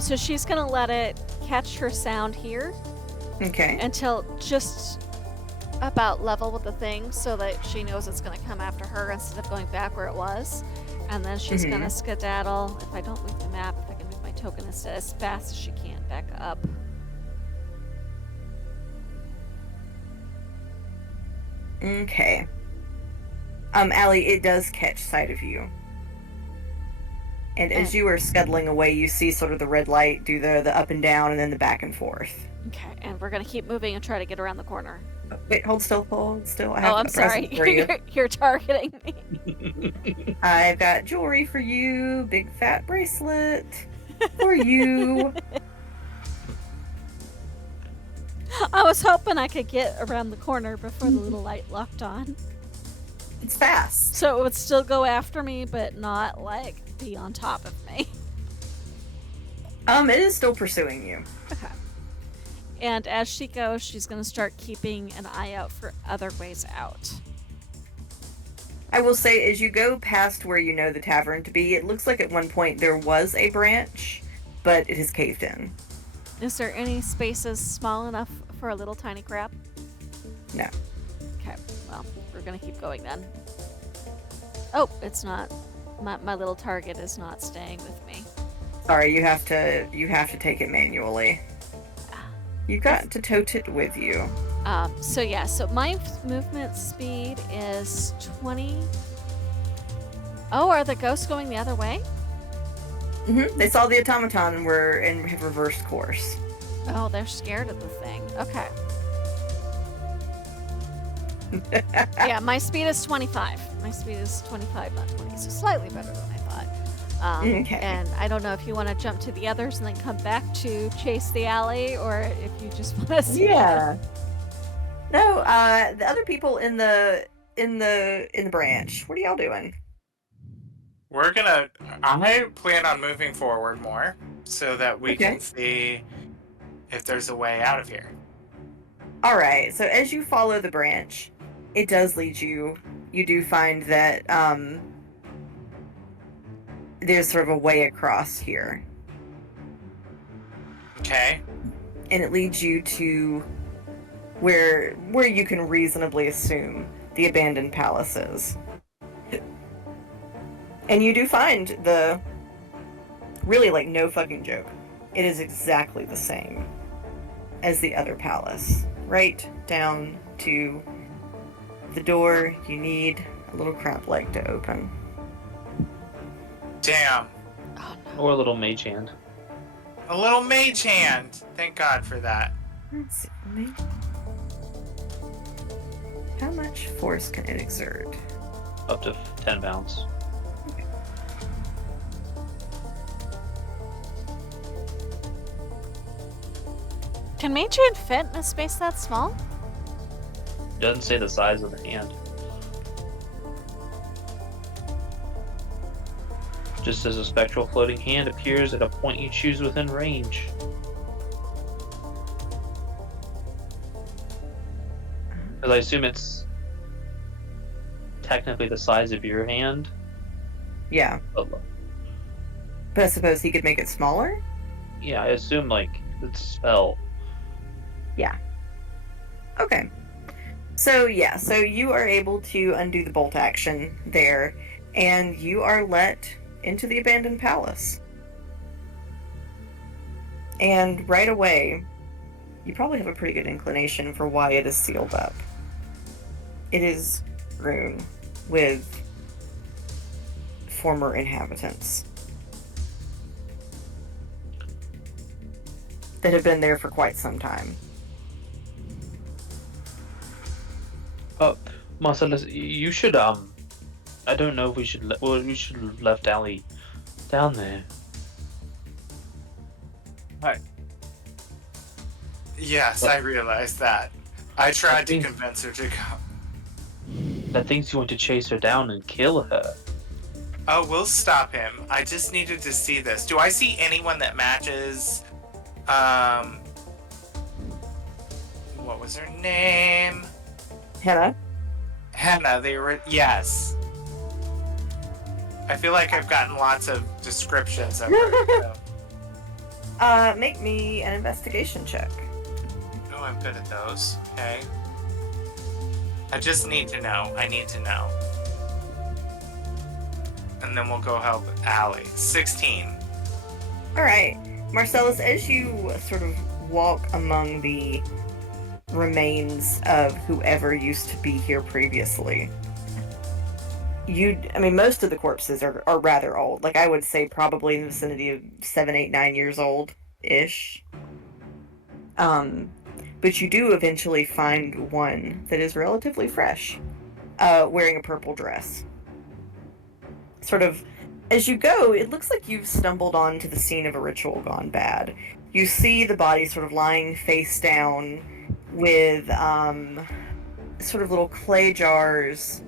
So she's gonna let it catch her sound here. Okay. Until just about level with the thing so that she knows it's gonna come after her instead of going back where it was. And then she's gonna skedaddle. If I don't move the map, if I can move my token instead as fast as she can back up. Okay. Allie, it does catch sight of you. And as you are scuttling away, you see sort of the red light do the up and down and then the back and forth. Okay, and we're gonna keep moving and try to get around the corner. Wait, hold still. I have I'm a sorry. present for you. You're targeting me. I've got jewelry for you. Big fat bracelet for you. I was hoping I could get around the corner before the little light locked on. It's fast. So it would still go after me, but not, like, be on top of me. It is still pursuing you. Okay. And as she goes, she's going to start keeping an eye out for other ways out. I will say, as you go past where you know the tavern to be, it looks like at one point there was a branch, but it has caved in. Is there any spaces small enough for a little tiny crab? No. Okay, well, we're going to keep going then. Oh, it's not. My little target is not staying with me. Sorry, you have to take it manually. You got to tote it with you. So my movement speed is 20. Oh, are the ghosts going the other way? Mm-hmm. They saw the automaton and have reversed course. Oh, they're scared of the thing. Okay. Yeah, my speed is 25. My speed is 25, not 20, so slightly better than I thought. Okay. And I don't know if you want to jump to the others and then come back to chase the alley, or if you just want to see. Yeah. No, the other people in the branch. What are y'all doing? I plan on moving forward more so that we Okay. can see if there's a way out of here. All right. So as you follow the branch, it does lead you. You do find that there's sort of a way across here, Okay. and it leads you to where you can reasonably assume the abandoned palace is. And you do find really, like, no fucking joke, it is exactly the same as the other palace. Right down to the door you need a little crab leg to open. Damn. Oh, no. Or a little mage hand. A little mage hand. Thank God for that. Let's see. How much force can it exert? Up to 10 pounds. Can Mage Hand fit in a space that small? Doesn't say the size of the hand. Just as a spectral floating hand appears at a point you choose within range. Because I assume it's technically the size of your hand. Yeah. But But I suppose he could make it smaller? yeah, I assume like it's spell. Okay. So you are able to undo the bolt action there, and you are let into the abandoned palace. And right away, you probably have a pretty good inclination for why it is sealed up. It is strewn with former inhabitants that have been there for quite some time. Marcellus, you should I don't know if we should we should have left Allie down there. Yes, What? I realized that. I tried to convince her to go. That thing's going to chase her down and kill her. Oh, we'll stop him. I just needed to see this. Do I see anyone that matches? What was her name? Hannah? Henna. Yes. I feel like I've gotten lots of descriptions of her. So. Make me an investigation check. Oh, I'm good at those. Okay. I just need to know. I need to know. And then we'll go help Allie. 16. Alright. Marcellus, as you sort of walk among the remains of whoever used to be here previously, most of the corpses are rather old. Like, I would say probably in the vicinity of 7, 8, 9 years old-ish. But you do eventually find one that is relatively fresh, wearing a purple dress. Sort of, as you go, it looks like you've stumbled onto the scene of a ritual gone bad. You see the body sort of lying face down with sort of little clay jars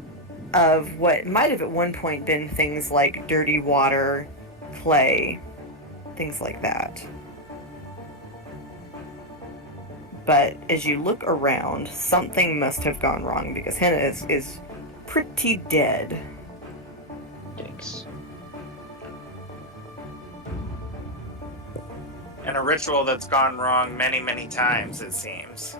of what might have at one point been things like dirty water, clay, things like that. But as you look around, something must have gone wrong because Henna is pretty dead. Yikes. And a ritual that's gone wrong many, many times, it seems.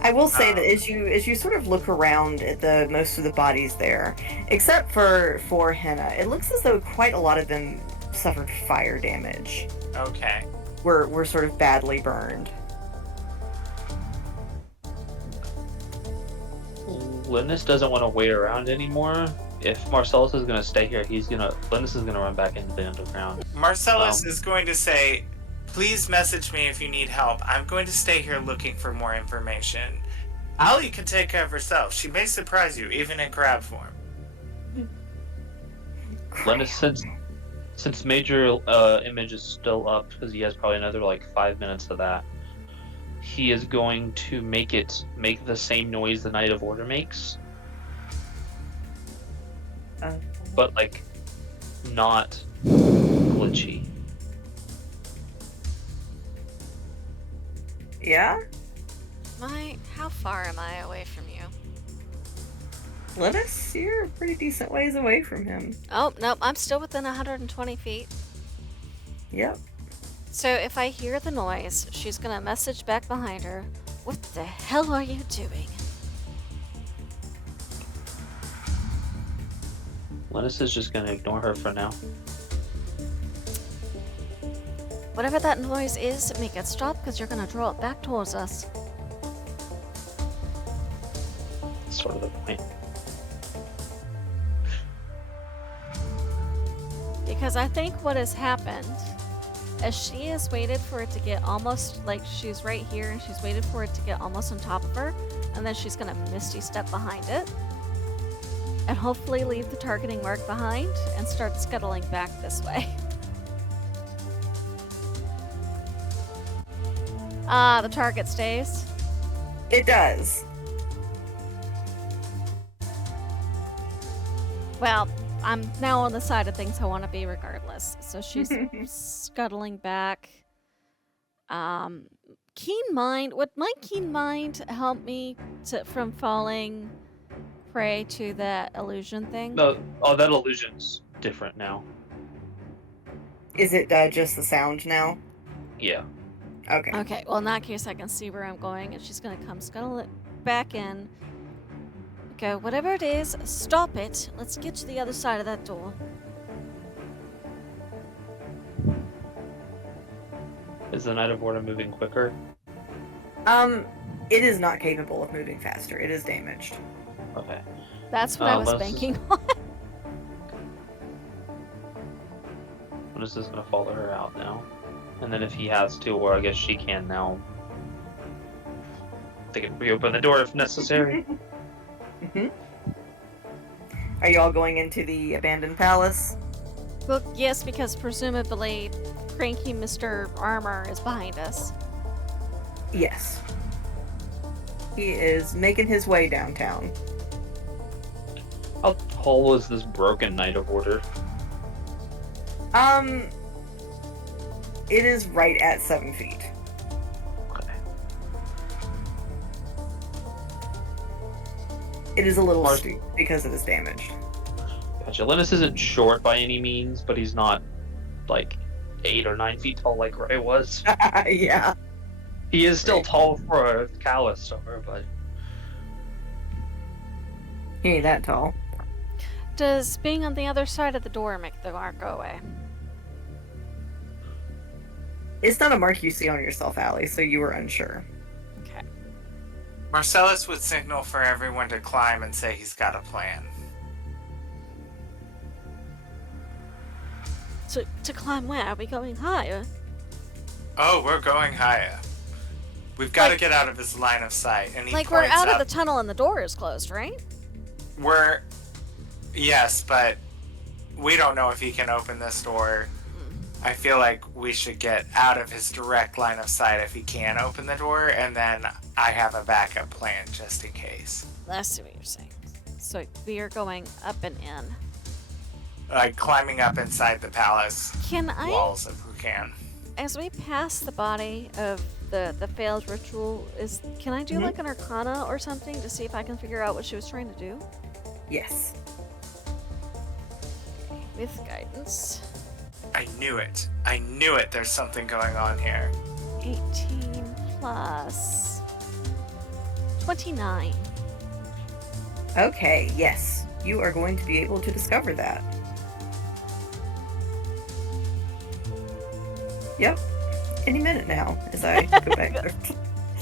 I will say that as you sort of look around at the most of the bodies there, except for Henna, it looks as though quite a lot of them suffered fire damage. Okay. Were sort of badly burned. Linus doesn't want to wait around anymore. If Marcellus is gonna stay here, Linus is gonna run back into the underground. Marcellus is going to say, please message me if you need help. I'm going to stay here looking for more information. Allie can take care of herself. She may surprise you, even in crab form. Linus, since Major Image is still up, because he has probably another like 5 minutes of that, he is going to make the same noise the Night of Order makes. But like not glitchy. Yeah? How far am I away from you? Linus, you're a pretty decent ways away from him. Oh, nope, I'm still within 120 feet. Yep. So if I hear the noise, she's gonna message back behind her, what the hell are you doing? Linus is just gonna ignore her for now. Whatever that noise is, make it stop because you're gonna draw it back towards us. That's sort of the point. Because I think what has happened is she has waited for it to get almost like she's right here and she's waited for it to get almost on top of her, and then she's gonna misty step behind it and hopefully leave the targeting mark behind and start scuttling back this way. The target stays. It does. Well, I'm now on the side of things I want to be regardless. So she's scuttling back. Keen mind. Would my keen mind help me from falling prey to that illusion thing? No, that illusion's different now. Is it just the sound now? Yeah. Okay. Okay, well in that case I can see where I'm going and she's gonna come scuttle it back in. Go, whatever it is, stop it. Let's get to the other side of that door. Is the Night of Order moving quicker? It is not capable of moving faster. It is damaged. Okay. That's what I was banking on. I'm just gonna follow her out now. And then if he has to, or I guess she can now, they can reopen the door if necessary. Are you all going into the abandoned palace? Well, yes, because presumably cranky Mr. Armor is behind us. Yes. He is making his way downtown. How tall is this broken Night of Order? It is right at 7 feet. Okay. It is a little steep because it is damaged. Gotcha. Linus isn't short by any means, but he's not like 8 or 9 feet tall like Ray was. Yeah. He is still tall for a Calistar, but He ain't that tall. Does being on the other side of the door make the mark go away? It's not a mark you see on yourself, Allie, so you were unsure. Okay. Marcellus would signal for everyone to climb and say he's got a plan. To climb where? Are we going higher? Oh, we're going higher. We've got to get out of his line of sight. And he like we're points out of up. the tunnel and the door is closed, right? Yes, but we don't know if he can open this door. I feel like we should get out of his direct line of sight if he can open the door, and then I have a backup plan just in case. I see what you're saying. So we are going up and in. Like climbing up inside the palace Can I, walls if we can. as we pass the body of the failed ritual, can I do like an arcana or something to see if I can figure out what she was trying to do? Yes. With guidance. I knew it. I knew it. There's something going on here. 18 plus 29. Okay, yes. You are going to be able to discover that. Yep. Any minute now, as I go back there.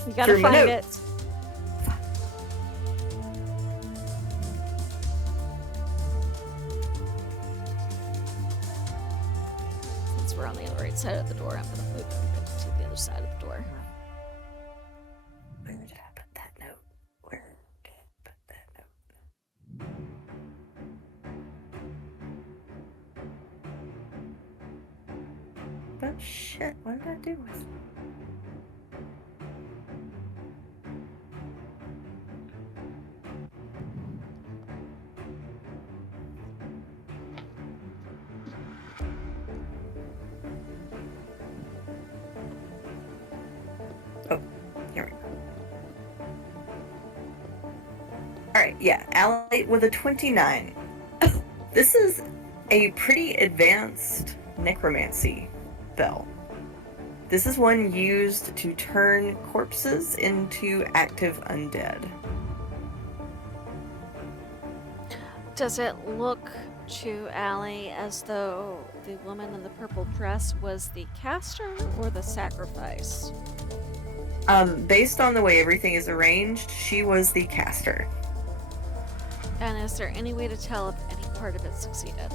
You gotta find it. Since we're on the right side of the door, I'm gonna move to the other side of the door. Where did I put that note? Where did I put that note? But shit, what did I do with it? Oh, here we go. Alright, yeah, Ally with a 29. This is a pretty advanced necromancy spell. This is one used to turn corpses into active undead. Does it look to Allie as though the woman in the purple dress was the caster or the sacrifice? Based on the way everything is arranged, she was the caster. And is there any way to tell if any part of it succeeded?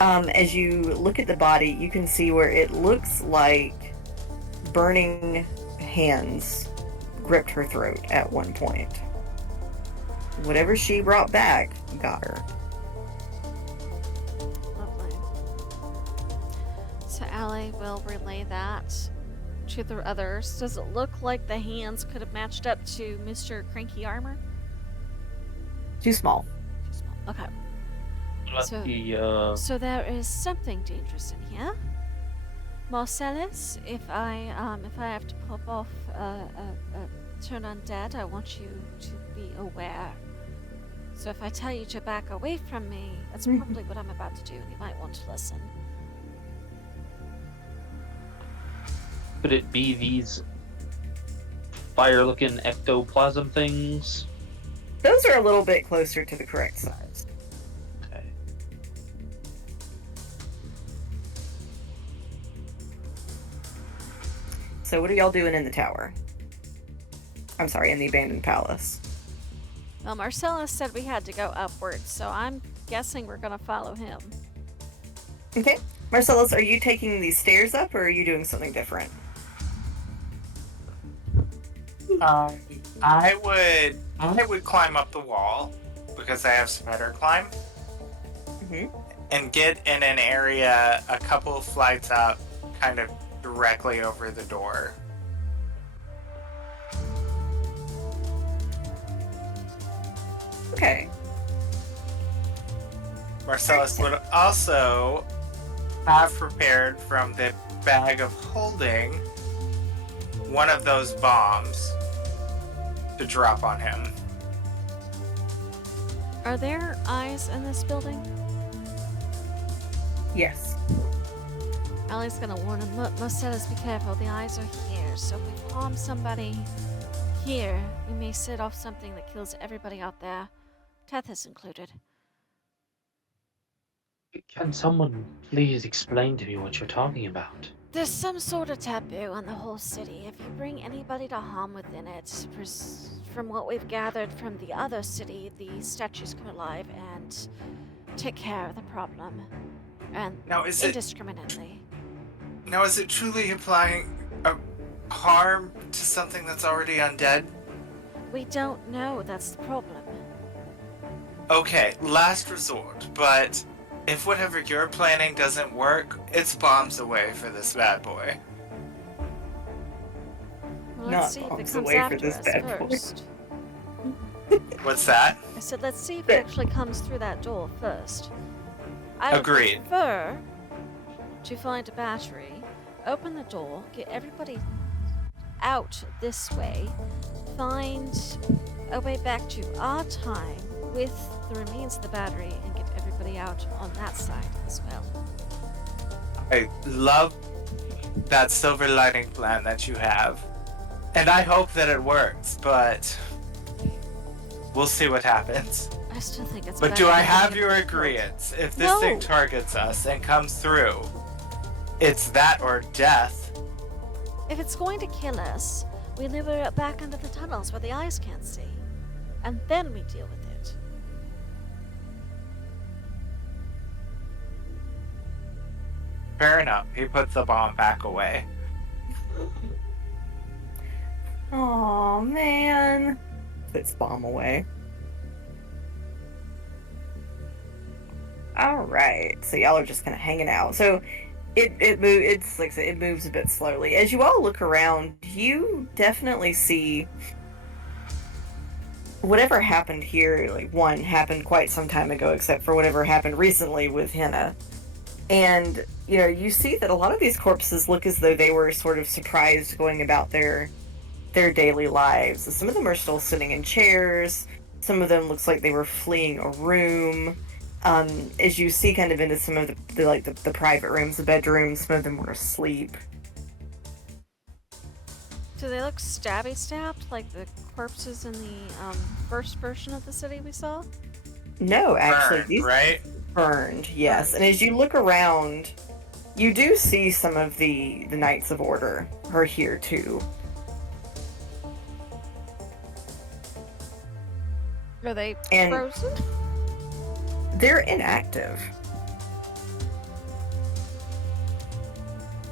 As you look at the body, you can see where it looks like burning hands gripped her throat at one point. Whatever she brought back got her. Lovely. So Allie will relay that to the others. Does it look like the hands could have matched up to Mr. Cranky Armor? Too small. Too small. Okay. So, So there is something dangerous in here. Marcellus, if I have to pop off turn undead, I want you to be aware. So if I tell you to back away from me, that's probably what I'm about to do, and you might want to listen. could it be these fire-looking ectoplasm things? Those are a little bit closer to the correct size. Okay. So what are y'all doing in the tower? I'm sorry, in the abandoned palace. Well, Marcellus said we had to go upwards, so I'm guessing we're gonna follow him. Okay. Marcellus, are you taking these stairs up, or are you doing something different? I would climb up the wall because I have spider climb, and get in an area a couple of flights up, kind of directly over the door. Okay. Marcellus would also have prepared from the bag of holding one of those bombs to drop on him. Are there eyes in this building? Yes. Allie's gonna warn him. Marcellus, be careful. The eyes are here, so if we harm somebody here, we may set off something that kills everybody out there, Tethys included. Can someone please explain to me what you're talking about? There's some sort of taboo on the whole city. If you bring anybody to harm within it, from what we've gathered from the other city, the statues come alive and take care of the problem. And Now, is indiscriminately. it truly applying a harm to something that's already undead? We don't know, that's the problem. Okay, last resort, but if whatever you're planning doesn't work, it's bombs away for this bad boy. Well, Not let's see if it bombs comes away for after this us bad boy. first. What's that? I said, let's see if it actually comes through that door first. I would Agreed. prefer to find a battery, open the door, get everybody out this way, find a way back to our time with the remains of the battery, and get everybody out on that side as well. I love that silver lining plan that you have. And I hope that it works, but we'll see what happens. I still think it's But do I have your agreement? If this thing targets us and comes through, it's that or death. If it's going to kill us, we lure it back into the tunnels where the eyes can't see. And then we deal with it. Fair enough. He puts the bomb back away. Oh man. Puts bomb away. Alright. So y'all are just kinda hanging out. So it's like I said, it moves a bit slowly. As you all look around, you definitely see whatever happened here, like one happened quite some time ago, except for whatever happened recently with Henna. And, you know, you see that a lot of these corpses look as though they were sort of surprised going about their daily lives. Some of them are still sitting in chairs. Some of them looks like they were fleeing a room. As you see kind of into some of the private rooms, the bedrooms, some of them were asleep. Do they look stabbed like the corpses in the first version of the city we saw? No, actually, Burned, these right? burned, yes. And as you look around, you do see some of the Knights of Order are here too. Are they And frozen? they're inactive.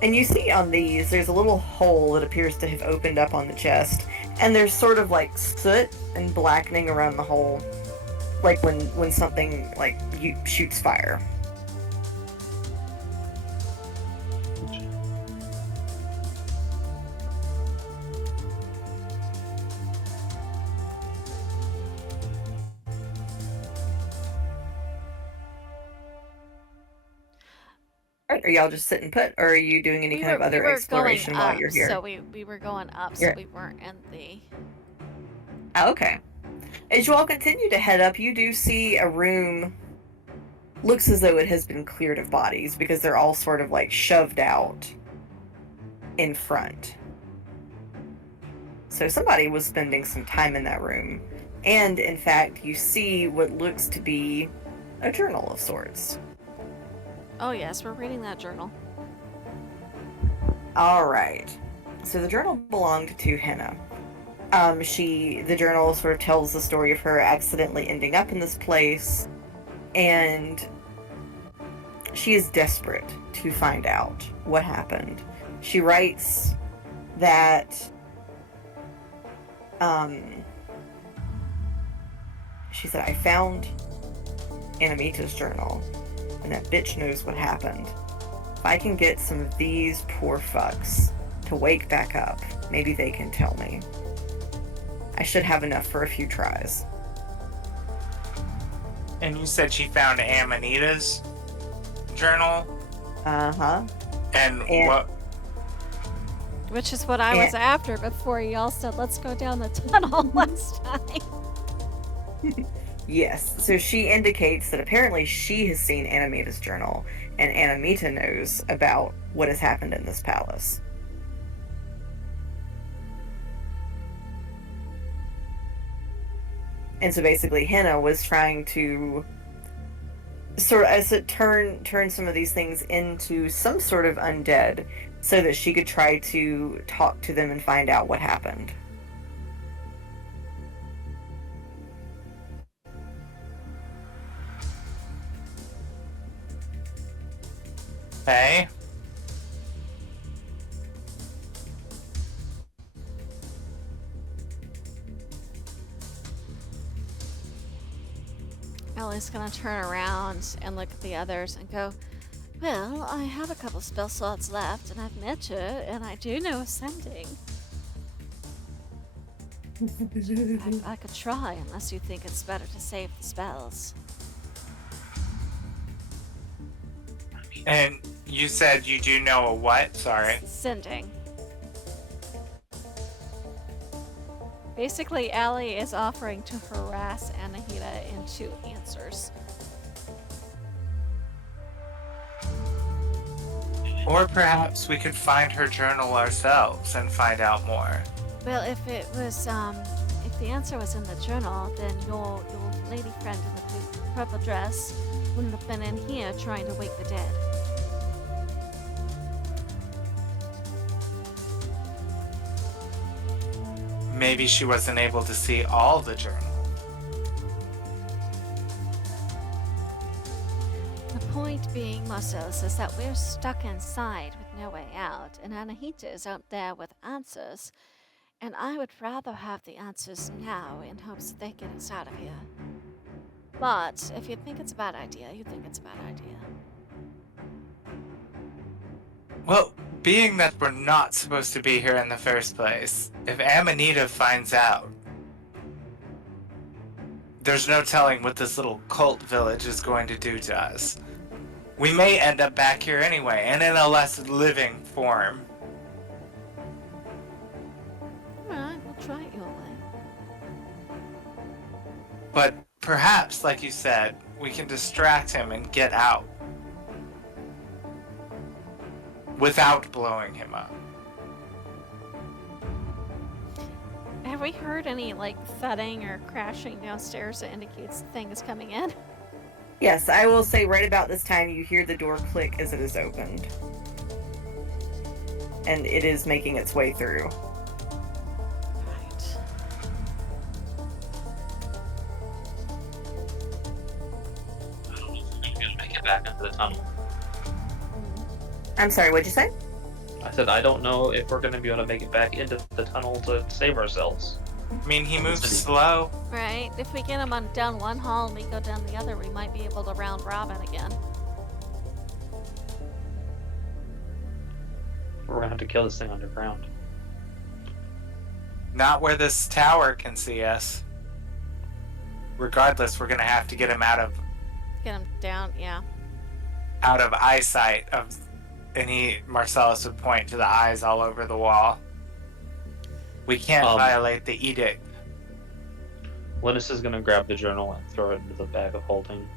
And you see on these, there's a little hole that appears to have opened up on the chest, and there's sort of like soot and blackening around the hole, like when something like shoots fire. Are y'all just sitting put, or are you doing any kind of other exploration while you're here? So we were going up, so we weren't in the... Oh, okay. As you all continue to head up, you do see a room. Looks as though it has been cleared of bodies, because they're all sort of like shoved out in front. So somebody was spending some time in that room. And in fact, you see what looks to be a journal of sorts. Oh yes, we're reading that journal. Alright. So the journal belonged to Henna. The journal sort of tells the story of her accidentally ending up in this place, and she is desperate to find out what happened. She writes that, she said, I found Anamita's journal, and that bitch knows what happened. If I can get some of these poor fucks to wake back up, maybe they can tell me. I should have enough for a few tries. And you said she found Amanita's journal? Uh-huh. And what? Which is what I was after before y'all said, let's go down the tunnel last time. Yes, so she indicates that apparently she has seen Anamita's journal, and Anamita knows about what has happened in this palace. And so basically Henna was trying to turn some of these things into some sort of undead so that she could try to talk to them and find out what happened. Hey? Ellie's gonna turn around and look at the others and go, well, I have a couple spell slots left, and I've met you, and I do know Ascending. I could try, unless you think it's better to save the spells. And you said you do know a what? Sorry. Sending. Basically, Allie is offering to harass Anahita into answers. Or perhaps we could find her journal ourselves and find out more. Well, if it was, if the answer was in the journal, then your lady friend in the purple dress wouldn't have been in here trying to wake the dead. Maybe she wasn't able to see all the journal. The point being, Marcellus, is that we're stuck inside with no way out, and Anahita is out there with answers, and I would rather have the answers now in hopes that they get us out of here. But if you think it's a bad idea, you think it's a bad idea. Well, being that we're not supposed to be here in the first place, if Amanita finds out, there's no telling what this little cult village is going to do to us. We may end up back here anyway, and in a less living form. Alright, we'll try it your way. But perhaps, like you said, we can distract him and get out. Without blowing him up. Have we heard any, thudding or crashing downstairs that indicates the thing is coming in? Yes, I will say right about this time you hear the door click as it is opened. And it is making its way through. Right. I don't know if we're going to make it back into the tunnel. I'm sorry, what'd you say? I said, I don't know if we're going to be able to make it back into the tunnel to save ourselves. I mean, he moves slow. Right. If we get him down one hall and we go down the other, we might be able to round robin again. We're going to have to kill this thing underground. Not where this tower can see us. Regardless, we're gonna have to get him out of Get him down, yeah. eyesight of. And Marcellus would point to the eyes all over the wall. We can't violate the edict. Linus is going to grab the journal and throw it into the bag of holding.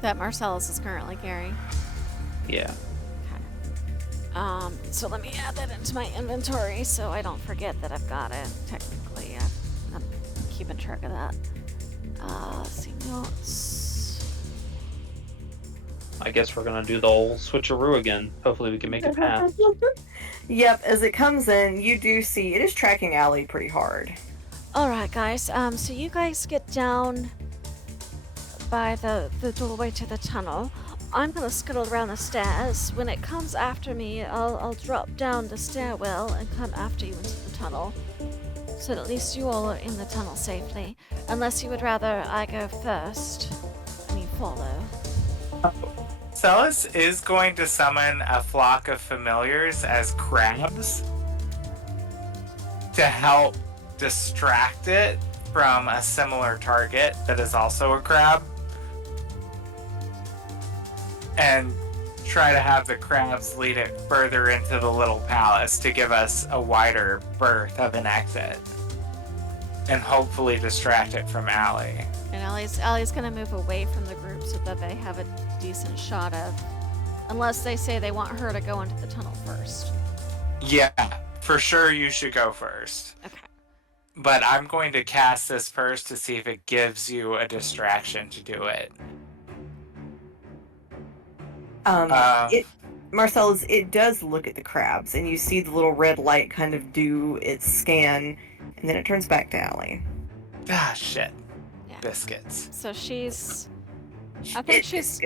That Marcellus is currently carrying. Yeah. Okay. So let me add that into my inventory so I don't forget that I've got it. Technically, I'm keeping track of that. See notes. I guess we're gonna do the old switcheroo again. Hopefully we can make it past. Yep, as it comes in, you do see it is tracking Allie pretty hard. Alright guys, so you guys get down by the doorway to the tunnel. I'm gonna scuttle around the stairs. When it comes after me, I'll drop down the stairwell and come after you into the tunnel. So that at least you all are in the tunnel safely. Unless you would rather I go first. Follow. Marcellus is going to summon a flock of familiars as crabs to help distract it from a similar target that is also a crab. And try to have the crabs lead it further into the little palace to give us a wider berth of an exit. And hopefully distract it from Allie. And Allie's gonna move away from the group so that they have a decent shot of, unless they say they want her to go into the tunnel first. Yeah, for sure you should go first. Okay. But I'm going to cast this first to see if it gives you a distraction to do it. Marcellus, it does look at the crabs, and you see the little red light kind of do its scan, and then it turns back to Allie. Ah, shit. Yeah. Biscuits. So I think she's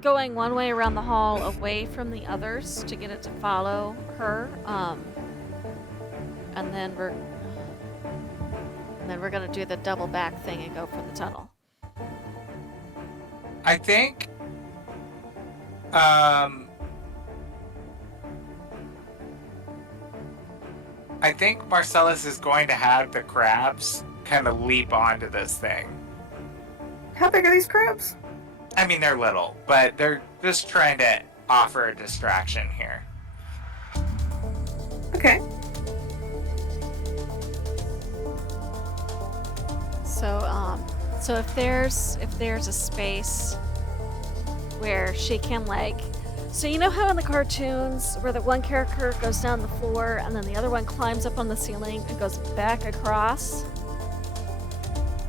going one way around the hall away from the others to get it to follow her. And then we're gonna do the double back thing and go for the tunnel. I think I think Marcellus is going to have the crabs kind of leap onto this thing. How big are these crabs? I mean, they're little, but they're just trying to offer a distraction here. Okay. So if there's a space where she can so you know how in the cartoons where the one character goes down the floor and then the other one climbs up on the ceiling and goes back across?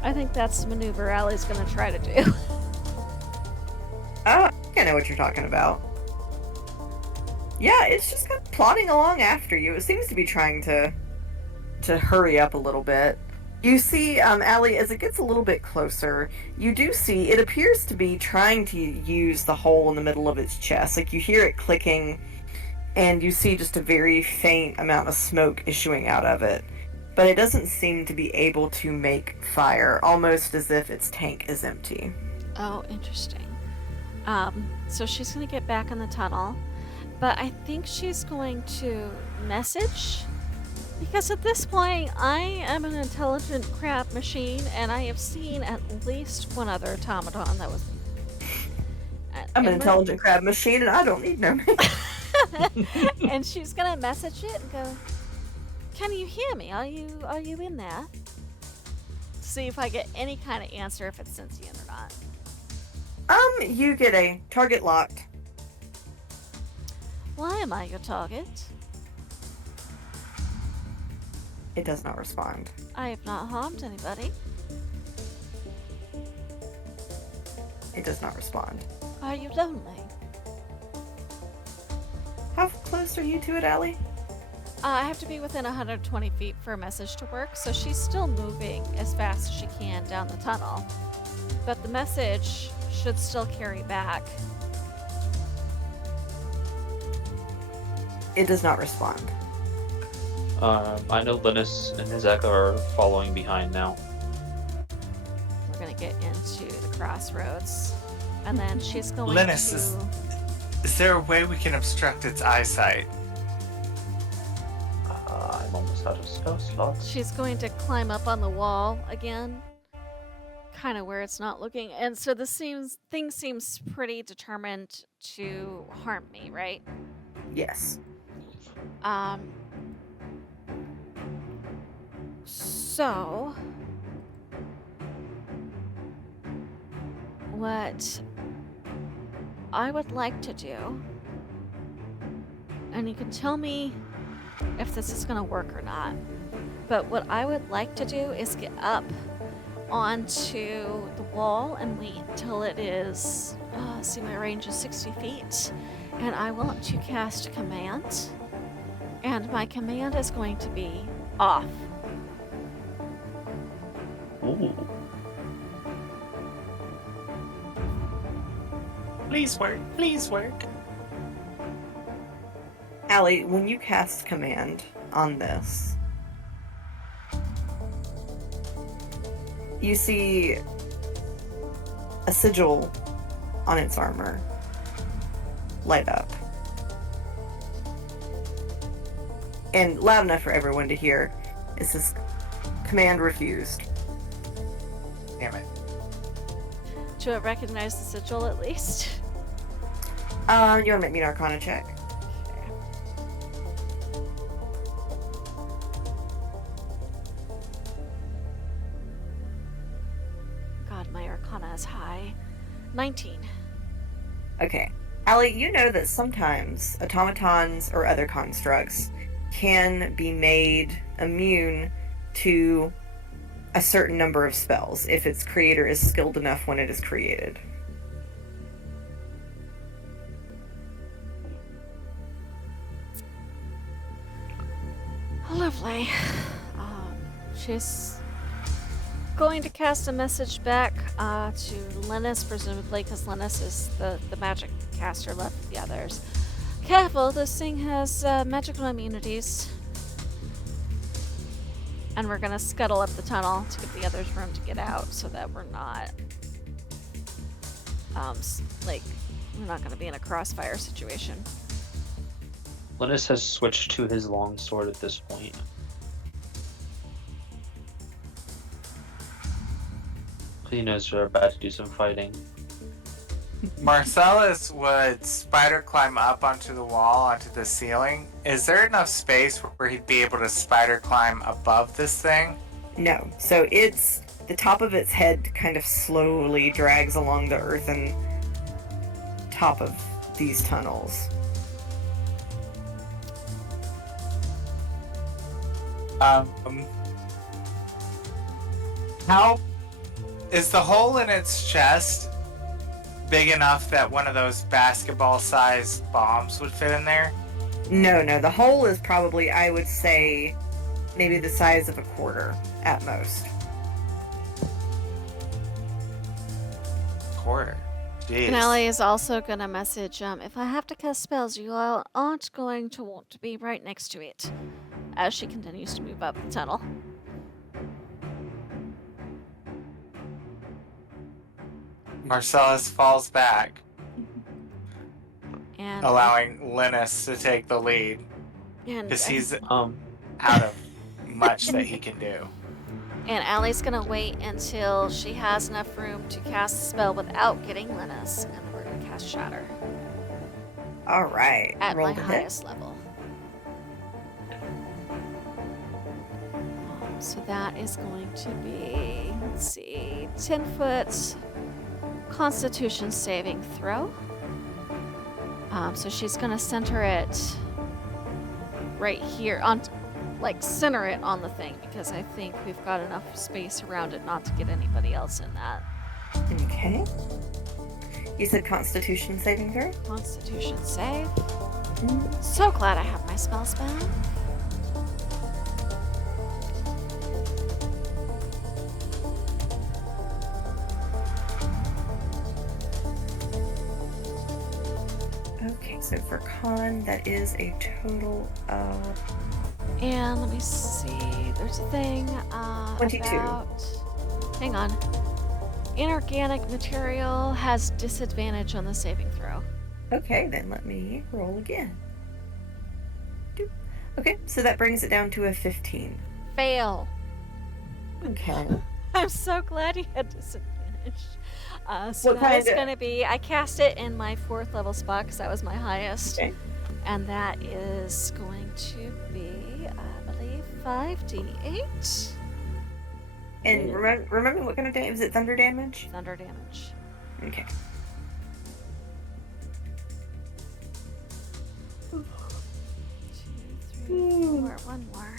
I think that's the maneuver Allie's gonna try to do. I know what you're talking about. Yeah, it's just kind of plodding along after you. It seems to be trying to hurry up a little bit. You see, Allie, as it gets a little bit closer, you do see it appears to be trying to use the hole in the middle of its chest. Like, you hear it clicking, and you see just a very faint amount of smoke issuing out of it. But it doesn't seem to be able to make fire, almost as if its tank is empty. Oh, interesting. So she's going to get back in the tunnel, but I think she's going to message, because at this point I am an intelligent crab machine and I have seen at least one other automaton that was... I'm an intelligent crab machine and I don't need no man. And she's going to message it and go, "Can you hear me? Are you in there?" See if I get any kind of answer, if it's sentient or not. You get a target locked. Why am I your target? It does not respond. I have not harmed anybody. It does not respond. Are you lonely? How close are you to it, Allie? I have to be within 120 feet for a message to work, so she's still moving as fast as she can down the tunnel. But the message should still carry back. It does not respond. I know Linus and his Echo are following behind now. We're gonna get into the crossroads, and then she's going Linus, to... is there a way we can obstruct its eyesight? I'm almost out of spell slots. She's going to climb up on the wall again, kind of where it's not looking. And so this thing seems pretty determined to harm me, right? Yes. So what I would like to do, and you can tell me if this is going to work or not, but what I would like to do is get up onto the wall and wait till it is, see, my range is 60 feet, and I want to cast a command, and my command is going to be off. Ooh. Please work. Please work. Allie, when you cast command on this, you see a sigil on its armor light up. And loud enough for everyone to hear, it says, "Command refused." Damn it. Do I recognize the sigil at least? You want to make me an Arcana check? God, my Arcana is high. 19. Okay. Allie, you know that sometimes automatons or other constructs can be made immune to a certain number of spells if its creator is skilled enough when it is created. Lovely. She's going to cast a message back to Linus, presumably, because Linus is the magic caster left with the others. Careful, this thing has magical immunities. And we're gonna scuttle up the tunnel to give the others room to get out so that we're not, we're not gonna be in a crossfire situation. Linus has switched to his longsword at this point. He knows you're about to do some fighting. Marcellus would spider climb up onto the wall, onto the ceiling. Is there enough space where he'd be able to spider climb above this thing? No. So it's the top of its head kind of slowly drags along the earthen top of these tunnels. How is the hole in its chest big enough that one of those basketball-sized bombs would fit in there? No. The hole is probably, I would say, maybe the size of a quarter at most. Quarter. Jeez. And Allie is also gonna message, if I have to cast spells, you all aren't going to want to be right next to it, as she continues to move up the tunnel. Marcellus falls back, And allowing Linus to take the lead, and because he's out of much that he can do. and Allie's gonna wait until she has enough room to cast a spell without getting Linus, and then we're gonna cast Shatter All right. at Roll my the hit. highest level. So that is going to be, let's see, 10-foot Constitution saving throw. So she's gonna center it right here on, like center it on the thing, because I think we've got enough space around it not to get anybody else in that. Okay. You said Constitution saving throw? Constitution save. So glad I have my spell spell. Okay, so for con, that is a total of... And let me see. There's a thing 22. about... Hang on. Inorganic material has disadvantage on the saving throw. Okay, then let me roll again. Doop. Okay, so that brings it down to a 15. Fail. Okay. I'm so glad you had disadvantage. So What that is kind of- going to be... I cast it in my 4th level spot because that was my highest. Okay. And that is going to be, I believe, 5d8 And remember what kind of damage? Is it thunder damage? thunder damage. Okay. Two, three, four. One more.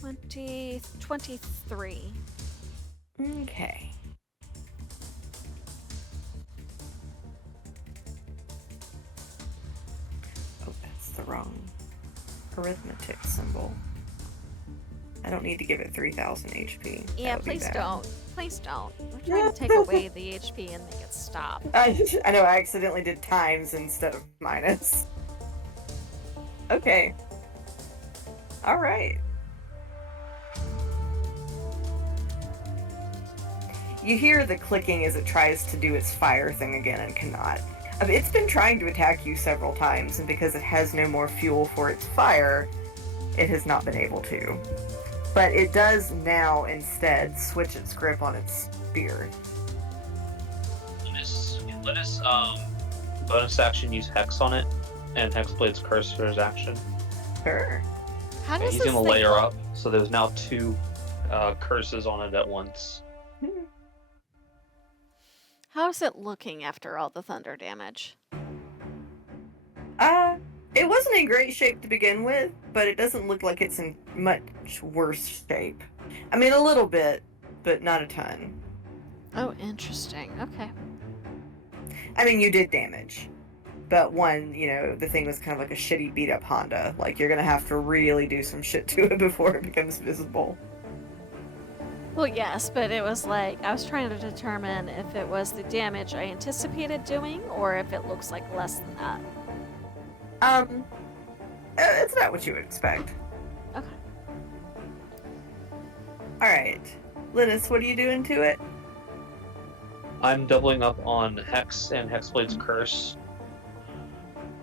Mm, 23. Okay. Oh, that's the wrong arithmetic symbol. I don't need to give it 3,000 HP. That Yeah, would be please bad. don't. Please don't. We're trying to take away the HP and make it stop. I know, I accidentally did times instead of minus. Okay. Alright. You hear the clicking as it tries to do its fire thing again and cannot. It's been trying to attack you several times, and because it has no more fuel for its fire, it has not been able to. But it does now instead switch its grip on its spear. Let us bonus action use Hex on it, and Hexblade's Curse for his action. Sure. How And does he's this gonna thing layer look? up, so there's now 2 curses on it at once. How is it looking after all the thunder damage? It wasn't in great shape to begin with, but it doesn't look like it's in much worse shape. I mean, a little bit, but not a ton. Oh, interesting. Okay. I mean, you did damage. But one, the thing was kind of like a shitty beat-up Honda. Like, you're gonna have to really do some shit to it before it becomes visible. Well, yes, but it was like, I was trying to determine if it was the damage I anticipated doing, or if it looks like less than that. It's not what you would expect. Okay. Alright. Linus, what are you doing to it? I'm doubling up on Hex and Hexblade's Curse.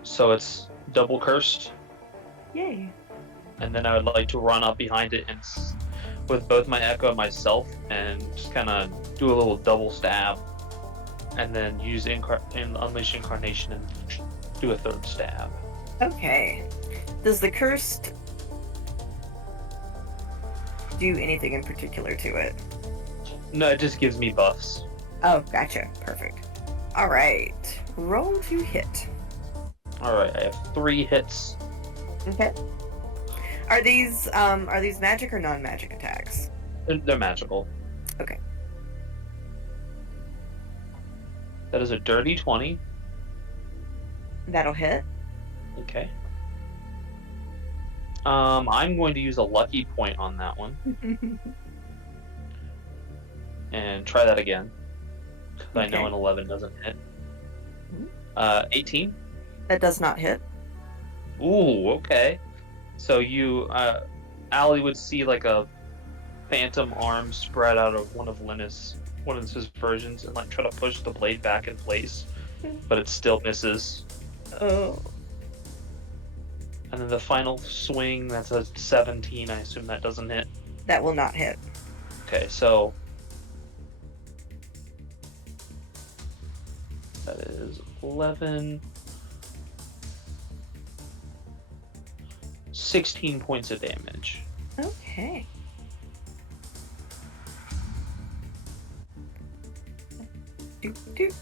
So it's double cursed. Yay. And then I would like to run up behind it and with both my echo and myself and just kind of do a little double stab. And then use Unleash Incarnation and do a third stab. Okay. Does the cursed do anything in particular to it? No, it just gives me buffs. Oh, gotcha. Perfect. Alright. Roll to hit. Alright, I have 3 hits. Okay. Are these magic or non-magic attacks? They're magical. Okay. That is a dirty 20. That'll hit. Okay. I'm going to use a lucky point on that one. And try that again. Because I know an 11 doesn't hit. 18? That does not hit. Ooh, okay. So Allie would see like a phantom arm spread out of one of Linus's versions and like try to push the blade back in place, but it still misses. Oh. And then the final swing, that's a 17. I assume that doesn't hit. That will not hit. Okay, so that is 11. 16 points of damage. Okay. Doop.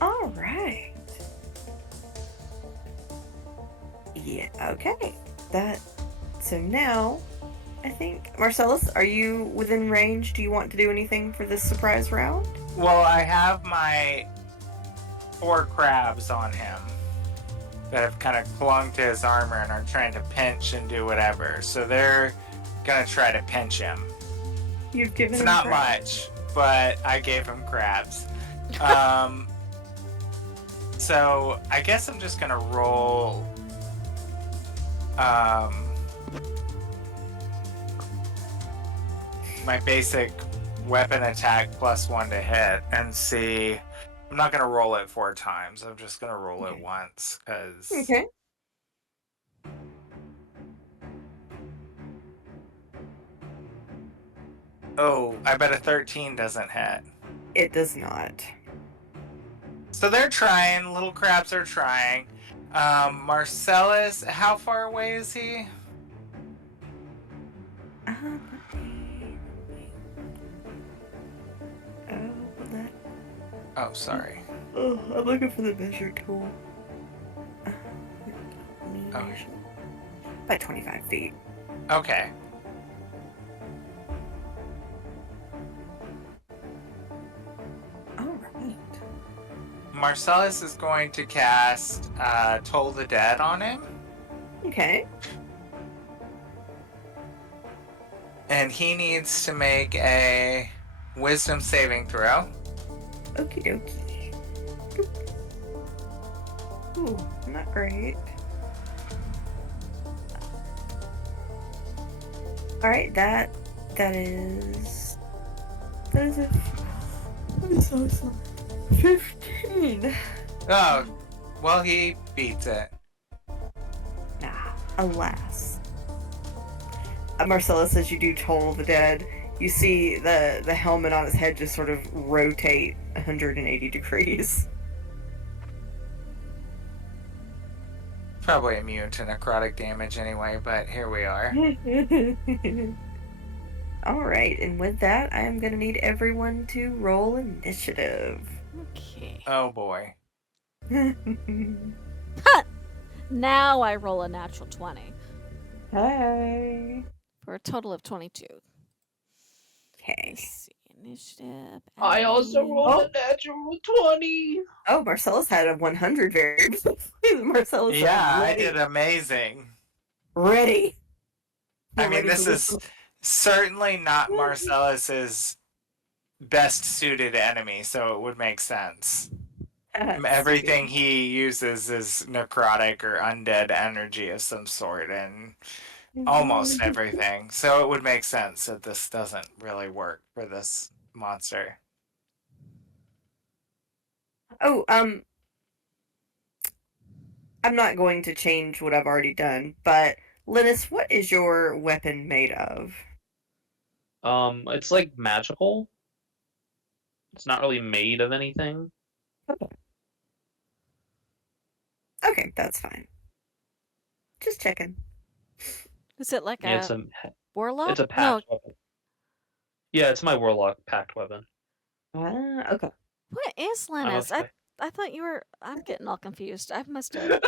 All right. Yeah, okay. So now, I think, Marcellus, are you within range? Do you want to do anything for this surprise round? Well, I have my 4 crabs on him that have kind of clung to his armor and are trying to pinch and do whatever. So they're gonna try to pinch him. You've given It's him not crabs. much, but I gave him crabs. So I guess I'm just gonna roll my basic weapon attack +1 to hit and see. I'm not gonna roll it 4 times. I'm just gonna roll it once because. Okay. Oh, I bet a 13 doesn't hit. It does not. So they're trying. Little crabs are trying. Marcellus, how far away is he? Oh, sorry. Oh, I'm looking for the measure tool. Oh. About 25 feet. Okay. Alright. Marcellus is going to cast Toll the Dead on him. Okay. And he needs to make a wisdom saving throw. Okie dokie. Ooh, not great. Alright, that is a 15. Oh, well, he beats it. Nah, alas. Marcellus, as you do Toll the Dead, you see the helmet on his head just sort of rotate 180 degrees. Probably immune to necrotic damage anyway, but here we are. Alright, and with that, I am going to need everyone to roll initiative. Okay. Oh boy. Now I roll a natural 20 Hi. for a total of 22. Okay. Let's see. Initiative. I also admin. rolled a natural 20. Oh, Marcellus had a 100 very Marcellus Yeah, I ready. did amazing. Ready. I We're mean, ready this for is certainly not Marcellus's best suited enemy, so it would make sense. Everything he uses is necrotic or undead energy of some sort, and almost everything. So it would make sense that this doesn't really work for this monster. Oh, I'm not going to change what I've already done, but Linus, what is your weapon made of? It's like magical. It's not really made of anything. Okay, that's fine. Just checking. Is it like Yeah, a warlock? it's a packed weapon. Yeah, it's my warlock packed weapon. Okay. What is Linus? I thought you were. I'm getting all confused. I must have.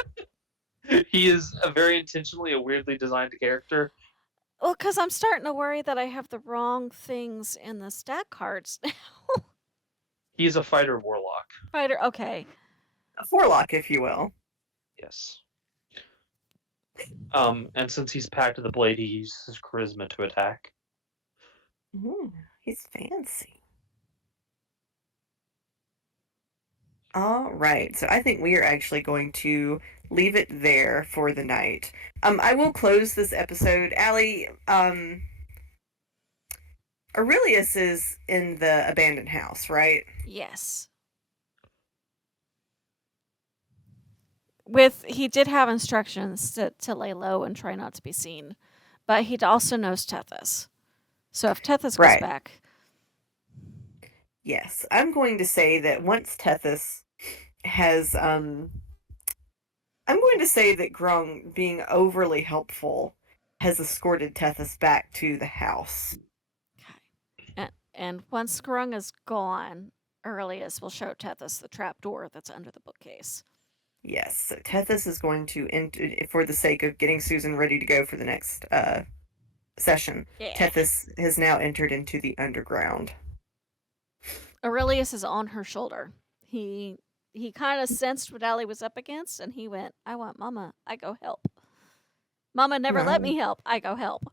He is a very intentionally a weirdly designed character. Well, because I'm starting to worry that I have the wrong things in the stat cards now. He's a fighter warlock. Fighter, okay. A forelock, if you will. Yes. And since he's packed to the blade, he uses charisma to attack. He's fancy. All right, so I think we are actually going to leave it there for the night. I will close this episode. Allie, Aurelius is in the abandoned house, right? Yes. He did have instructions to lay low and try not to be seen, but he also knows Tethys. So if Tethys goes back, yes, I'm going to say that once Tethys has, I'm going to say that Grung, being overly helpful, has escorted Tethys back to the house. Okay. And once Grung is gone, Aurelius will show Tethys the trapdoor that's under the bookcase. Yes, so Tethys is going to enter, for the sake of getting Susan ready to go for the next session. Yeah. Tethys has now entered into the underground. Aurelius is on her shoulder. He kind of sensed what Allie was up against, and he went, I want Mama. I go help. Mama never let me help. I go help.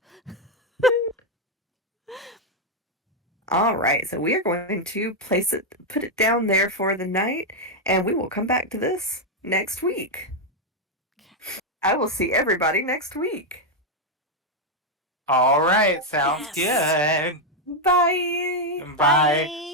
All right, so we are going to put it down there for the night, and we will come back to this next week. I will see everybody next week. All right, sounds good. Bye. Bye.